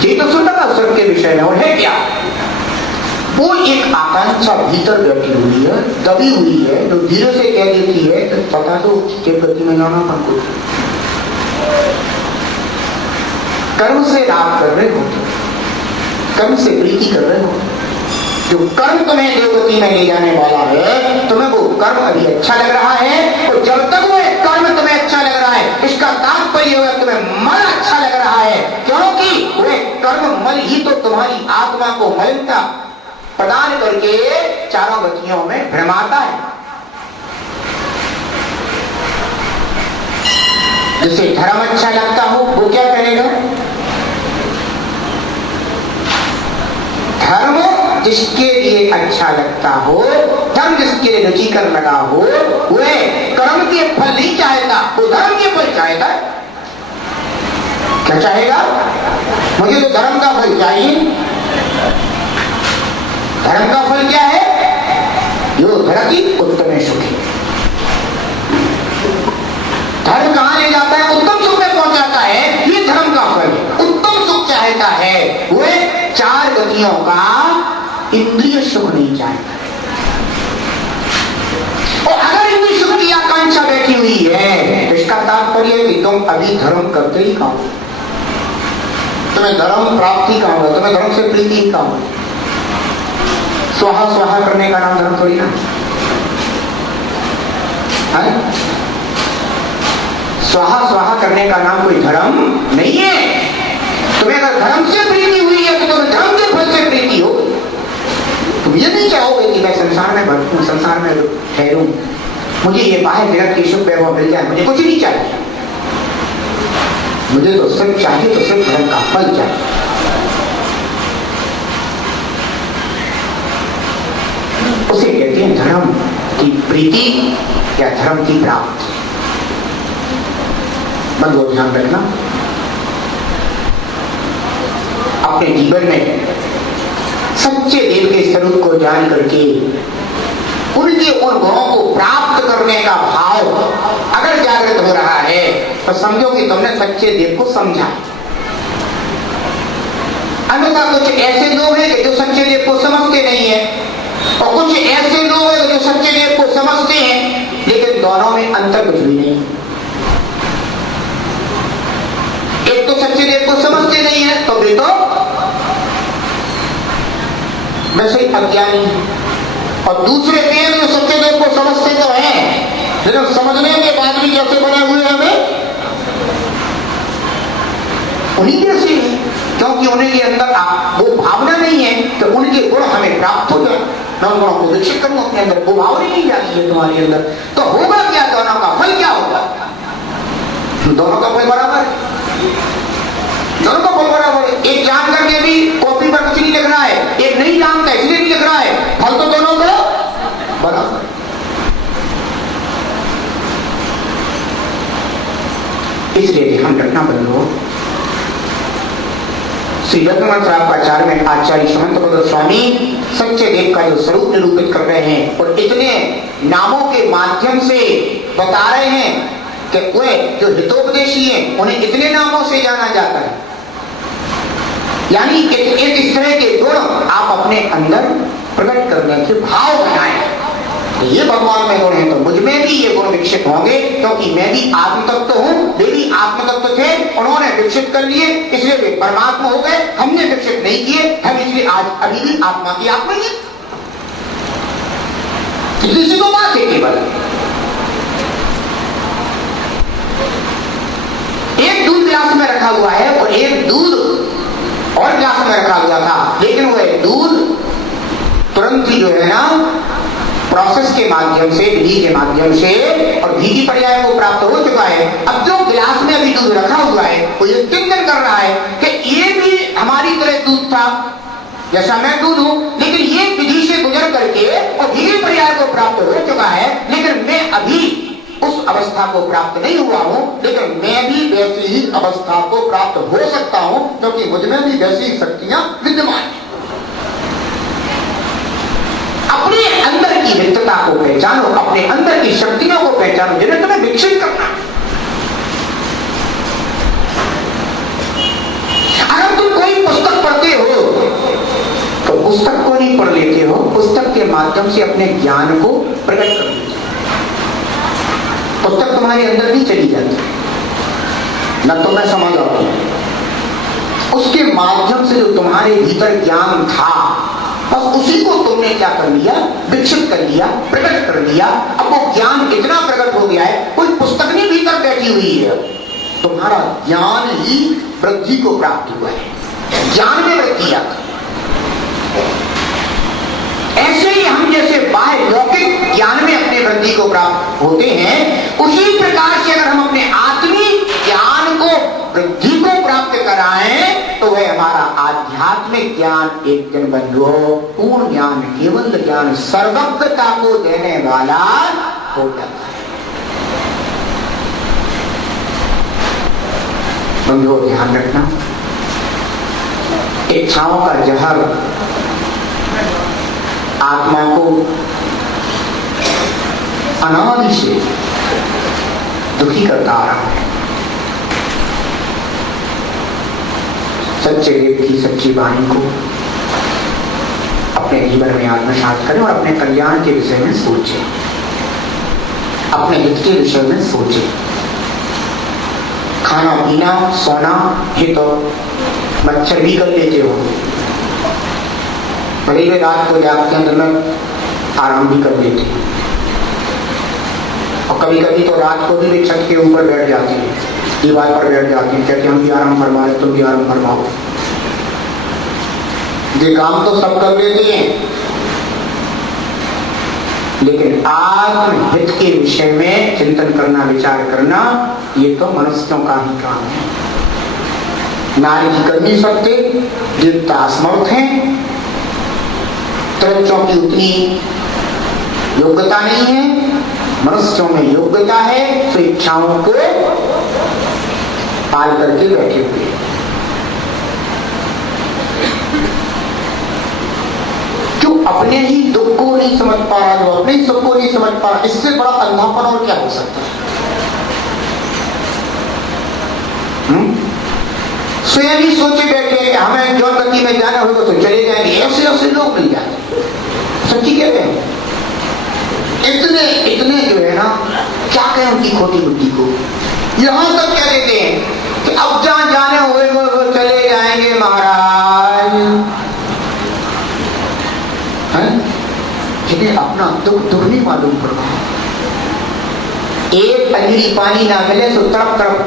ये तो सुन रखा स्वर्ग के विषय में। और है क्या? वो एक आकांक्षा भीतर बैठी हुई है, दबी हुई है, जो धीरे से कह देती है तो पता तो देवगति में जाना हमको। कर्म से राग कर रहे हो, कर्म से प्रीति कर रहे हो। जो कर्म तुम्हें देवगति में ले जाने वाला है, तुम्हें वो कर्म अभी अच्छा लग रहा है, और जब तक वो कर्म तुम्हें अच्छा लग रहा है, इसका तात्पर्य होगा तुम्हें मन अच्छा लग रहा है, क्योंकि वह कर्म मल ही तो तुम्हारी आत्मा को मलिनता प्रदान करके चारों गतियों में भ्रमाता है। जिसे धर्म अच्छा लगता हो वो क्या करेगा? धर्म जिसके लिए अच्छा लगता हो, धर्म जिसके लिए रुचिकर लगा हो, वह कर्म के फल नहीं चाहेगा, वो धर्म के फल चाहेगा। क्या चाहेगा? मुझे तो धर्म का फल चाहिए। धर्म का फल क्या है? यो धरती उत्तम सुखी। धर्म कहां ले जाता है? उत्तम सुख में पहुंचाता है। ये धर्म का फल उत्तम सुख चाहता है, वह 4 गतियों का इंद्रिय सुख नहीं चाहता। और अगर इंद्रिय सुख की आकांक्षा बैठी हुई है, तो इसका तात्पर्य है कि तुम अभी धर्म करते ही कहां, तुम्हें धर्म प्राप्ति कहां हो, तुम्हें धर्म से प्रीति ही कहां हो। स्वाहा स्वाहा करने का नाम धर्म थोड़ी ना है। स्वाहा स्वाहा करने का नाम कोई धर्म नहीं है। तुम्हें अगर धर्म से प्रीति हुई है तो तुम्हें धर्म के फल से प्रीति हो। तुम ये नहीं चाहोगे कि मैं संसार में भटकूं, संसार में ठहरूं, मुझे ये बाहर जगत की सुख वैभव मिल जाए, मुझे कुछ नहीं चाहिए, मुझे तो सिर्फ चाहिए तो सिर्फ धर्म का फल चाहिए। उसे कहते हैं धर्म की प्रीति या धर्म की प्राप्ति। बंधुओं ध्यान रखना, अपने जीवन में सच्चे देव के स्वरूप को जान करके उनके उन गुणों को प्राप्त करने का भाव अगर जागृत हो रहा है, तो समझो कि तुमने सच्चे देव को समझा। अन्यथा कुछ ऐसे लोग हैं कि जो सच्चे देव को समझते नहीं है, और कुछ ऐसे लोग हैं जो सच्चे देव को समझते हैं, लेकिन दोनों में अंतर कुछ भी नहीं। एक तो सच्चे देव को समझते नहीं है, तो वे तो वैसे ही अज्ञानी है, और दूसरे देव जो सच्चे देव को समझते तो हैं, लेकिन समझने के बाद भी कैसे बने हुए हैं वे? उन्हीं जैसे हैं, क्योंकि उन्हें अंदर वो भावना नहीं है कि उनके गुण हमें प्राप्त हो जाए, मैं उन गुणों को विकसित करूं अपने अंदर, वो भावना नहीं जाती है तुम्हारे अंदर। तो होगा क्या, दोनों का फल क्या होगा? दोनों का फल बराबर है, दोनों का फल बराबर है। एक जान करके भी कॉपी पर कुछ नहीं लिख रहा है, एक नहीं जानता इसलिए नहीं लिख रहा है, फल तो दोनों का बराबर। इसलिए ध्यान रखना बंधुओं, श्री रत्नमल साहब में आचार्य समंत भगत स्वामी सच्चे देव का जो स्वरूप निरूपित कर रहे हैं और इतने नामों के माध्यम से बता रहे हैं कि वे जो हितोपदेशी हैं उन्हें इतने नामों से जाना जाता है। यानी एक इस तरह के गुण आप अपने अंदर प्रकट करने के भाव बनाए, तो ये भगवान में गुण है, तो मुझ में भी ये गुण विकसित होंगे, क्योंकि मैं भी आत्म तत्व हूं, वे भी आत्म तत्व थे, उन्होंने विकसित कर लिए इसलिए वे परमात्मा हो गए, हमने विकसित नहीं किए, हम इसलिए आज अभी भी आत्मा की आत्मा ही किसी को बात है। केवल एक दूध गिलास में रखा हुआ है और एक दूध और गिलास में रखा हुआ था, लेकिन वह दूध तुरंत ही जो है ना प्रोसेस के माध्यम से, विधि के माध्यम से और विधि पर्याय को प्राप्त हो चुका है। अब जो गिलास में अभी दूध रखा हुआ है वो ये चिंतन कर रहा है कि ये भी हमारी तरह दूध था, जैसा मैं दूध हूं, लेकिन ये विधि से गुजर करके और विधि पर्याय को प्राप्त हो चुका है, लेकिन मैं अभी उस अवस्था को प्राप्त नहीं हुआ हूं, लेकिन मैं भी वैसी ही अवस्था को प्राप्त हो सकता हूं, क्योंकि मुझ में भी वैसी शक्तियां विद्यमान है। अपने अंदर की वित्तता को पहचानो, अपने अंदर की शक्तियों को पहचानो, जिन्हें तुम्हें विकसित करना है। अगर तुम कोई पुस्तक पढ़ते हो तो पुस्तक को नहीं पढ़ लेते हो, पुस्तक के माध्यम से अपने ज्ञान को प्रकट कर लेते हो। पुस्तक तुम्हारे अंदर नहीं चली जाती, न तुम्हें समझ आती, उसके माध्यम से जो तुम्हारे भीतर ज्ञान था बस उसी को तुमने क्या कर लिया, विकसित कर लिया, प्रकट कर लिया। अब वो ज्ञान इतना प्रकट हो गया है, कोई पुस्तक नहीं भीतर बैठी हुई है, तुम्हारा ज्ञान ही वृद्धि को प्राप्त हुआ है, ज्ञान में वृद्धि आती। ऐसे ही हम जैसे बाह्य लौकिक ज्ञान में अपने वृद्धि को प्राप्त होते हैं, उसी प्रकार से अगर हम अपने आत्मिक ज्ञान को वृद्धि को प्राप्त कराएं तो वह हमारा आध्यात्मिक ज्ञान एक दिन बंधुओं पूर्ण ज्ञान, केवल ज्ञान, सर्वज्ञता को देने वाला हो जाता है। बंधुओं ध्यान रखना, इच्छाओं का जहर आत्मा को अनादि से दुखी करता आ रहा है। सच्चे देव की सच्ची वाणी को अपने जीवन में आत्मसात करें और अपने कल्याण के विषय में सोचें, अपने हित के विषय में सोचें। खाना पीना सोना हित और मच्छर भी कर लेते हो, भले वे रात को जागते अंदर में आराम भी कर लेते हैं, और कभी कभी तो रात को भी छत के ऊपर बैठ जाती है, दीवार पर बैठ जाती है, कहते हम भी आराम फरमा रहे, तुम भी आराम फरमाओ। ये काम तो सब कर लेते हैं, लेकिन आत्महित के विषय में चिंतन करना, विचार करना, ये तो मनुष्यों का ही काम है। नारी जी कर नहीं सकते, देवता असमर्थ हैं, बच्चों की उतनी योग्यता नहीं है, मनुष्यों में योग्यता है, तो इच्छाओं को पाल करके बैठे हुए। जो अपने ही दुख को नहीं समझ पा रहा, जो अपने ही सुख को नहीं समझ पा रहा, इससे बड़ा अंधापन और क्या हो सकता है? स्वयं ही सोचे बैठे कि हमें जो गति में जाना होगा तो चले जाएंगे, ऐसे ऐसे लोग मिल जाते। सच्ची कहते हैं, इतने जो है ना, क्या कहें उनकी खोटी बुद्धि को, यहां तक कह देते हैं कि अब जहां जाने हुए वो चले जाएंगे महाराज। एक अंजलि पानी ना मिले तो तड़प तड़प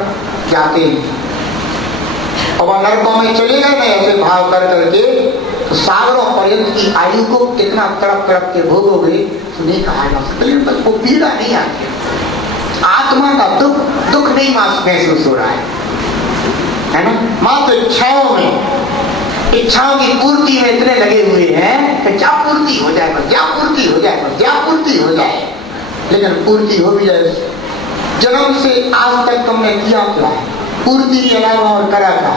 जाते हैं, और वह नरकों में चले गए ना ऐसे भाव कर करके, तो सागरों पर्यंत की आयु को कितना तड़प तड़प के भोगोगे तो नहीं कहा जा सकता, लेकिन बस वो पीड़ा नहीं आती, आत्मा का दुख दुख नहीं महसूस हो रहा है ना। मात्र इच्छाओं की पूर्ति में इतने लगे हुए हैं कि क्या पूर्ति हो जाए, बस क्या पूर्ति हो जाए, बस क्या पूर्ति हो जाए, लेकिन पूर्ति हो भी जाए। जन्म से आज तक तुमने किया क्या है, पूर्ति के अलावा और करा क्या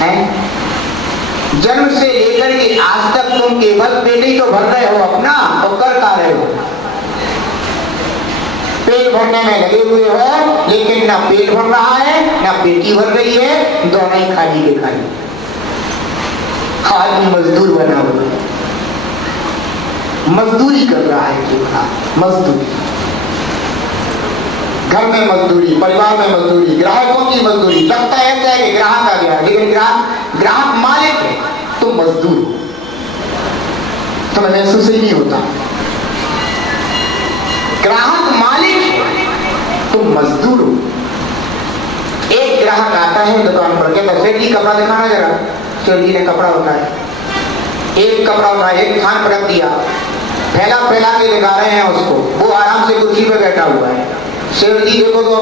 है? जन्म से लेकर के आज तक तुम केवल पेट ही तो भर रहे हो अपना, तो कर का रहे हो, पेट भरने में लगे हुए हो, लेकिन ना पेट भर रहा है ना पेटी भर रही है, दोनों ही खाली के खाली, खाली मजदूर बना हुआ, मजदूरी कर रहा है, देखा मजदूरी, घर में मजदूरी, परिवार में मजदूरी, ग्राहकों की मजदूरी, लगता है कि ग्राहक आ गया, लेकिन ग्राहक मालिक है, तुम मजदूर, तुम्हें महसूस ही नहीं होता। ग्राहक मालिक है, तुम मजदूर हो। एक ग्राहक आता है दुकान पर, कहता सेठ जी कपड़ा दिखाना जरा, सेठ जी ने कपड़ा उठाया, एक कपड़ा उठाया, एक थान पर रख दिया, फैला फैला के दिखा रहे हैं उसको, वो आराम से कुर्सी पे बैठा हुआ है। सेठ जी देखो तो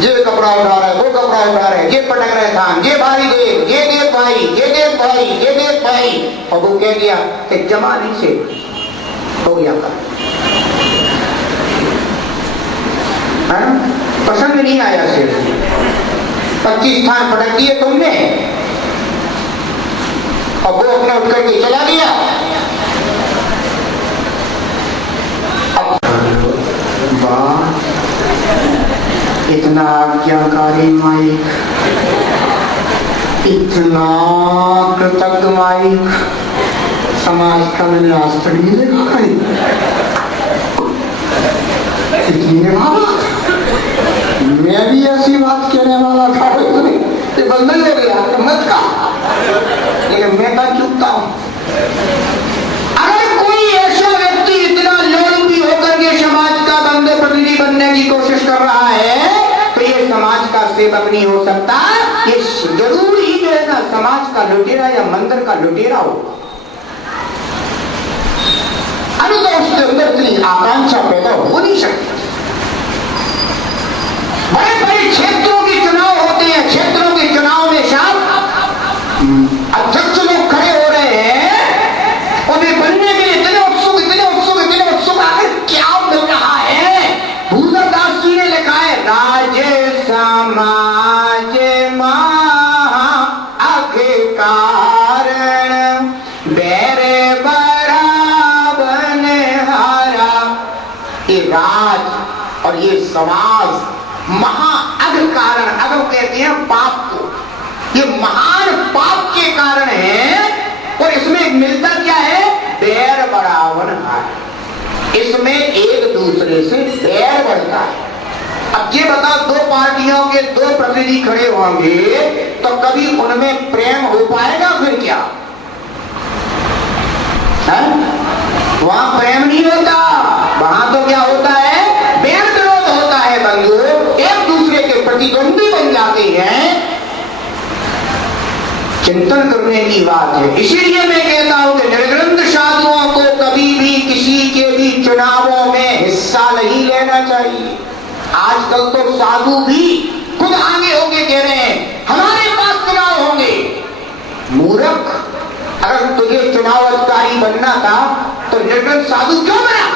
ये कपड़ा उठा रहा है, वो कपड़ा उठा रहे, ये पटक रहे थान, ये भारी दे, ये देख भाई, ये देख भाई, ये देख भाई, और वो कह दिया कि जमा नहीं से हो गया कर, पसंद नहीं आया सेठ जी, 25 थान पटक दिए तुमने, और वो अपना उठ करके चला गया। इतना आज्ञाकारी माइक, इतना कृतज्ञ माइक, समाज का मैंने आज तक नहीं देखा है, इतनी बात, मैं भी ऐसी बात कहने वाला था, ये बंधन हो गया मत का, लेकिन मैं क्या चुपता हूं। अगर कोई ऐसा व्यक्ति इतना लोलुपी होकर के समाज का बंदे प्रतिनिधि बनने की कोशिश कर रहा है, तो ये समाज का सेवक नहीं हो सकता, ये जरूर ही जो है ना समाज का लुटेरा या मंदिर का लुटेरा होगा। अभी तो उसके अंदर इतनी आकांक्षा पैदा हो नहीं सकती। बड़े बड़े क्षेत्रों के चुनाव होते हैं, क्षेत्रों के चुनाव में शायद अध्यक्ष लोग खड़े हो रहे हैं, उन्हें बनने के लिए इतने उत्सुक, इतने उत्सुक, इतने उत्सुक, आखिर क्या मिल रहा है? भूलदास जी ने लिखा है, राज्य समाज महा अधिकारण बेरे बराबर हारा। ये राज और ये समाज महा अधिकारण, अगर कहते हैं पाप को, ये महान पाप के कारण है, और इसमें मिलता क्या है? बैर बढ़ावन हार, इसमें एक दूसरे से बैर बढ़ता है। अब ये बताओ, दो पार्टियों के दो प्रतिनिधि खड़े होंगे तो कभी उनमें प्रेम हो पाएगा? फिर क्या है? वहां प्रेम नहीं होता, वहां तो क्या होता है? बैर विरोध होता है। बंधु एक दूसरे के प्रतिद्वंदी बन जाते हैं। चिंतन करने की बात है। इसीलिए मैं कहता हूं कि निर्ग्रंथ साधुओं को कभी भी किसी के भी चुनावों में हिस्सा नहीं लेना चाहिए। आजकल तो साधु भी खुद आगे होके कह रहे हैं हमारे पास चुनाव होंगे। मूर्ख, अगर तुझे चुनाव अधिकारी बनना था तो निर्ग्रंथ साधु क्यों बना?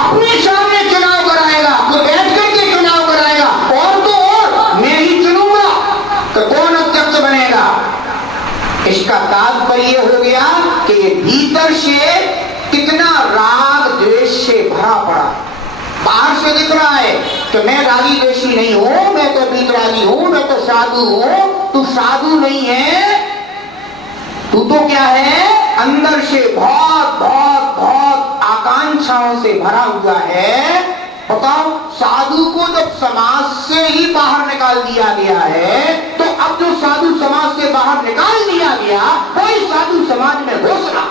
अपने सामने चुनाव कराएगा, तो बैठ करके चुनाव कराएगा, और तो और मैं ही चुनूंगा तो कौन अध्यक्ष बनेगा? इसका तात्पर्य हो गया कि भीतर से कितना राग द्वेष से भरा पड़ा। बाहर से दिख रहा है कि मैं रागी द्वेषी नहीं हूं, मैं तो बीतरागी हूं, मैं तो साधु हूं। तू साधु नहीं है, तू तो क्या है? अंदर से बहुत बहुत बहुत आकांक्षाओं से भरा हुआ है। बताओ, साधु को जब समाज से ही बाहर निकाल दिया गया है, तो अब जो साधु समाज से बाहर निकाल दिया गया, वही साधु समाज में घुस रहा।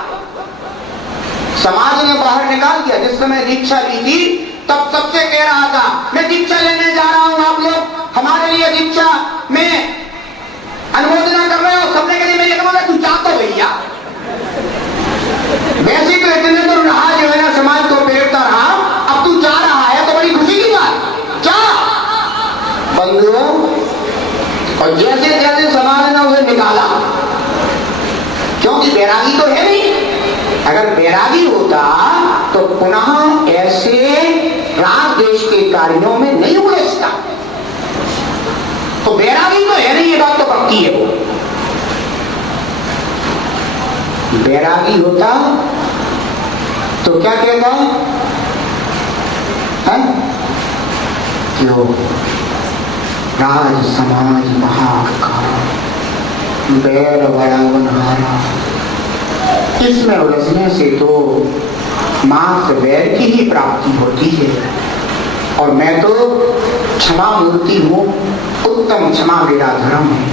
समाज ने बाहर निकाल दिया। जिस समय दीक्षा ली थी तब सबसे कह रहा था मैं दीक्षा लेने जा रहा हूं, आप लोग हमारे लिए दीक्षा में अनुमोदना कर रहे हो। सबने कहा मैं ये कहूंगा तू चाहता हो भैया। वैसे तो इतने तो रहा जो है ना समाज को फेरता रहा, अब तू जा रहा है तो बड़ी खुशी की बात। जा बंधुओं, और जैसे जैसे समाज ने उसे निकाला, क्योंकि बैरागी तो है नहीं। अगर बैरागी होता तो पुनः ऐसे राग देश के कार्यों में नहीं उलझता। तो बैरागी तो है नहीं, ये बात तो पक्की है। वो बैरागी होता तो क्या कहता है? क्यों राज समाज महाकाल बैर बड़ा बनहारा। इसमें उलझने से तो मात्र वैर की ही प्राप्ति होती है। और मैं तो क्षमा मूर्ति हूँ। उत्तम क्षमा मेरा धर्म है,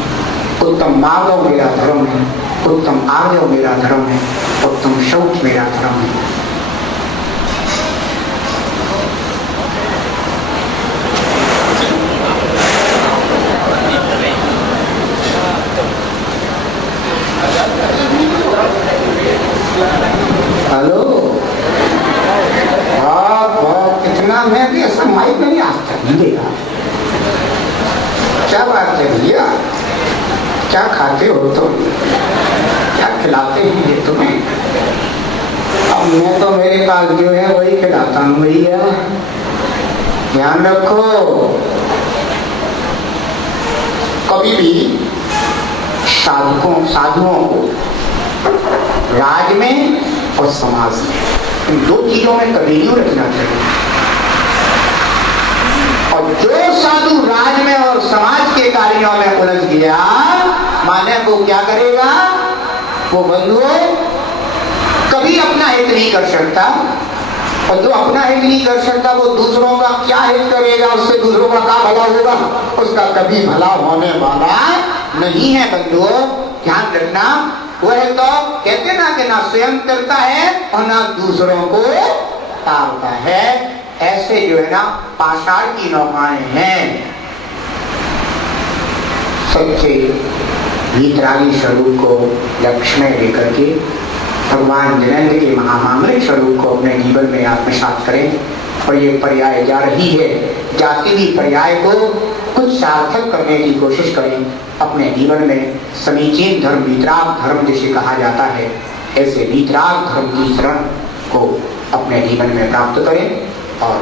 उत्तम मार्गव मेरा धर्म है, उत्तम आर्यव मेरा धर्म है, उत्तम शौच मेरा धर्म है। हेलो, कितना मैं भी ऐसा माइक में नहीं आज तक नहीं देखा। क्या बात है भैया, क्या खाते हो तुम, क्या खिलाते हैं ये तुम्हें? अब मैं तो मेरे पास जो है वही खिलाता हूँ भैया, ध्यान रखो। कभी भी साधुओं को राज में और समाज में, इन दो चीजों में कभी नहीं रखना चाहिए। और जो साधु राज में और समाज के कार्यों में उलझ गया, माने वो क्या करेगा? वो बंधुओं कभी अपना हित नहीं कर सकता। और जो अपना हित नहीं कर सकता वो दूसरों का क्या हित करेगा? उससे दूसरों का क्या भला होगा? उसका कभी भला होने वाला नहीं है बंधुओं, ध्यान रखना। वह तो कहते ना कि ना स्वयं करता है और ना दूसरों को तारता है। ऐसे जो है ना पाषाण की नौकाएं हैं। सच्चे वीतरागी स्वरूप को लक्ष्य में लेकर के भगवान जिनेंद्र के महामांगलिक स्वरूप को अपने जीवन में आत्मसात करें। और ये पर्याय जा रही है, जाति भी पर्याय को कुछ सार्थक करने की कोशिश करें। अपने जीवन में समीचीन धर्म, वीतराग धर्म जिसे कहा जाता है, ऐसे वीतराग धर्म की शरण को अपने जीवन में प्राप्त करें और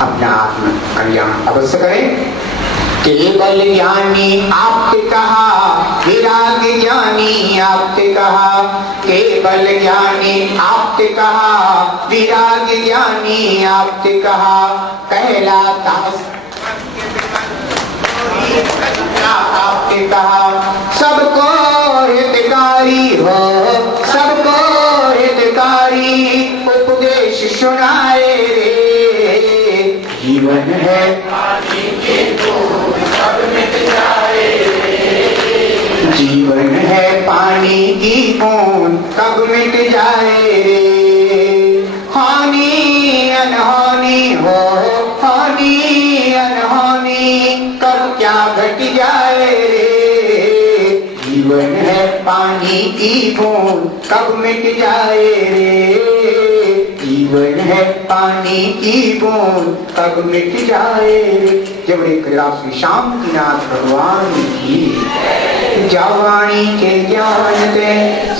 अपना आत्म कल्याण अवश्य करें। केवल ज्ञानी आपने कहा, विराग ज्ञानी आपने कहा। केवल ज्ञानी आपने कहा, विराग ज्ञानी आपने कहा। कहलाता आपने कहा, सबको हितकारी हो, सबको हितकारी उपदेश सुनाए रे। जीवन है जीवन है पानी की बूंद कब मिट जाए रे। हानि अनहोनी हो, हानि अनहोनी कब क्या घट जाए रे। जीवन है पानी की बूंद कब मिट जाए रे। जीवन है पानी की बूंद कब मिट जाए रे। जब एक श्री शांतिनाथ भगवान की जवानी के ज्ञान दे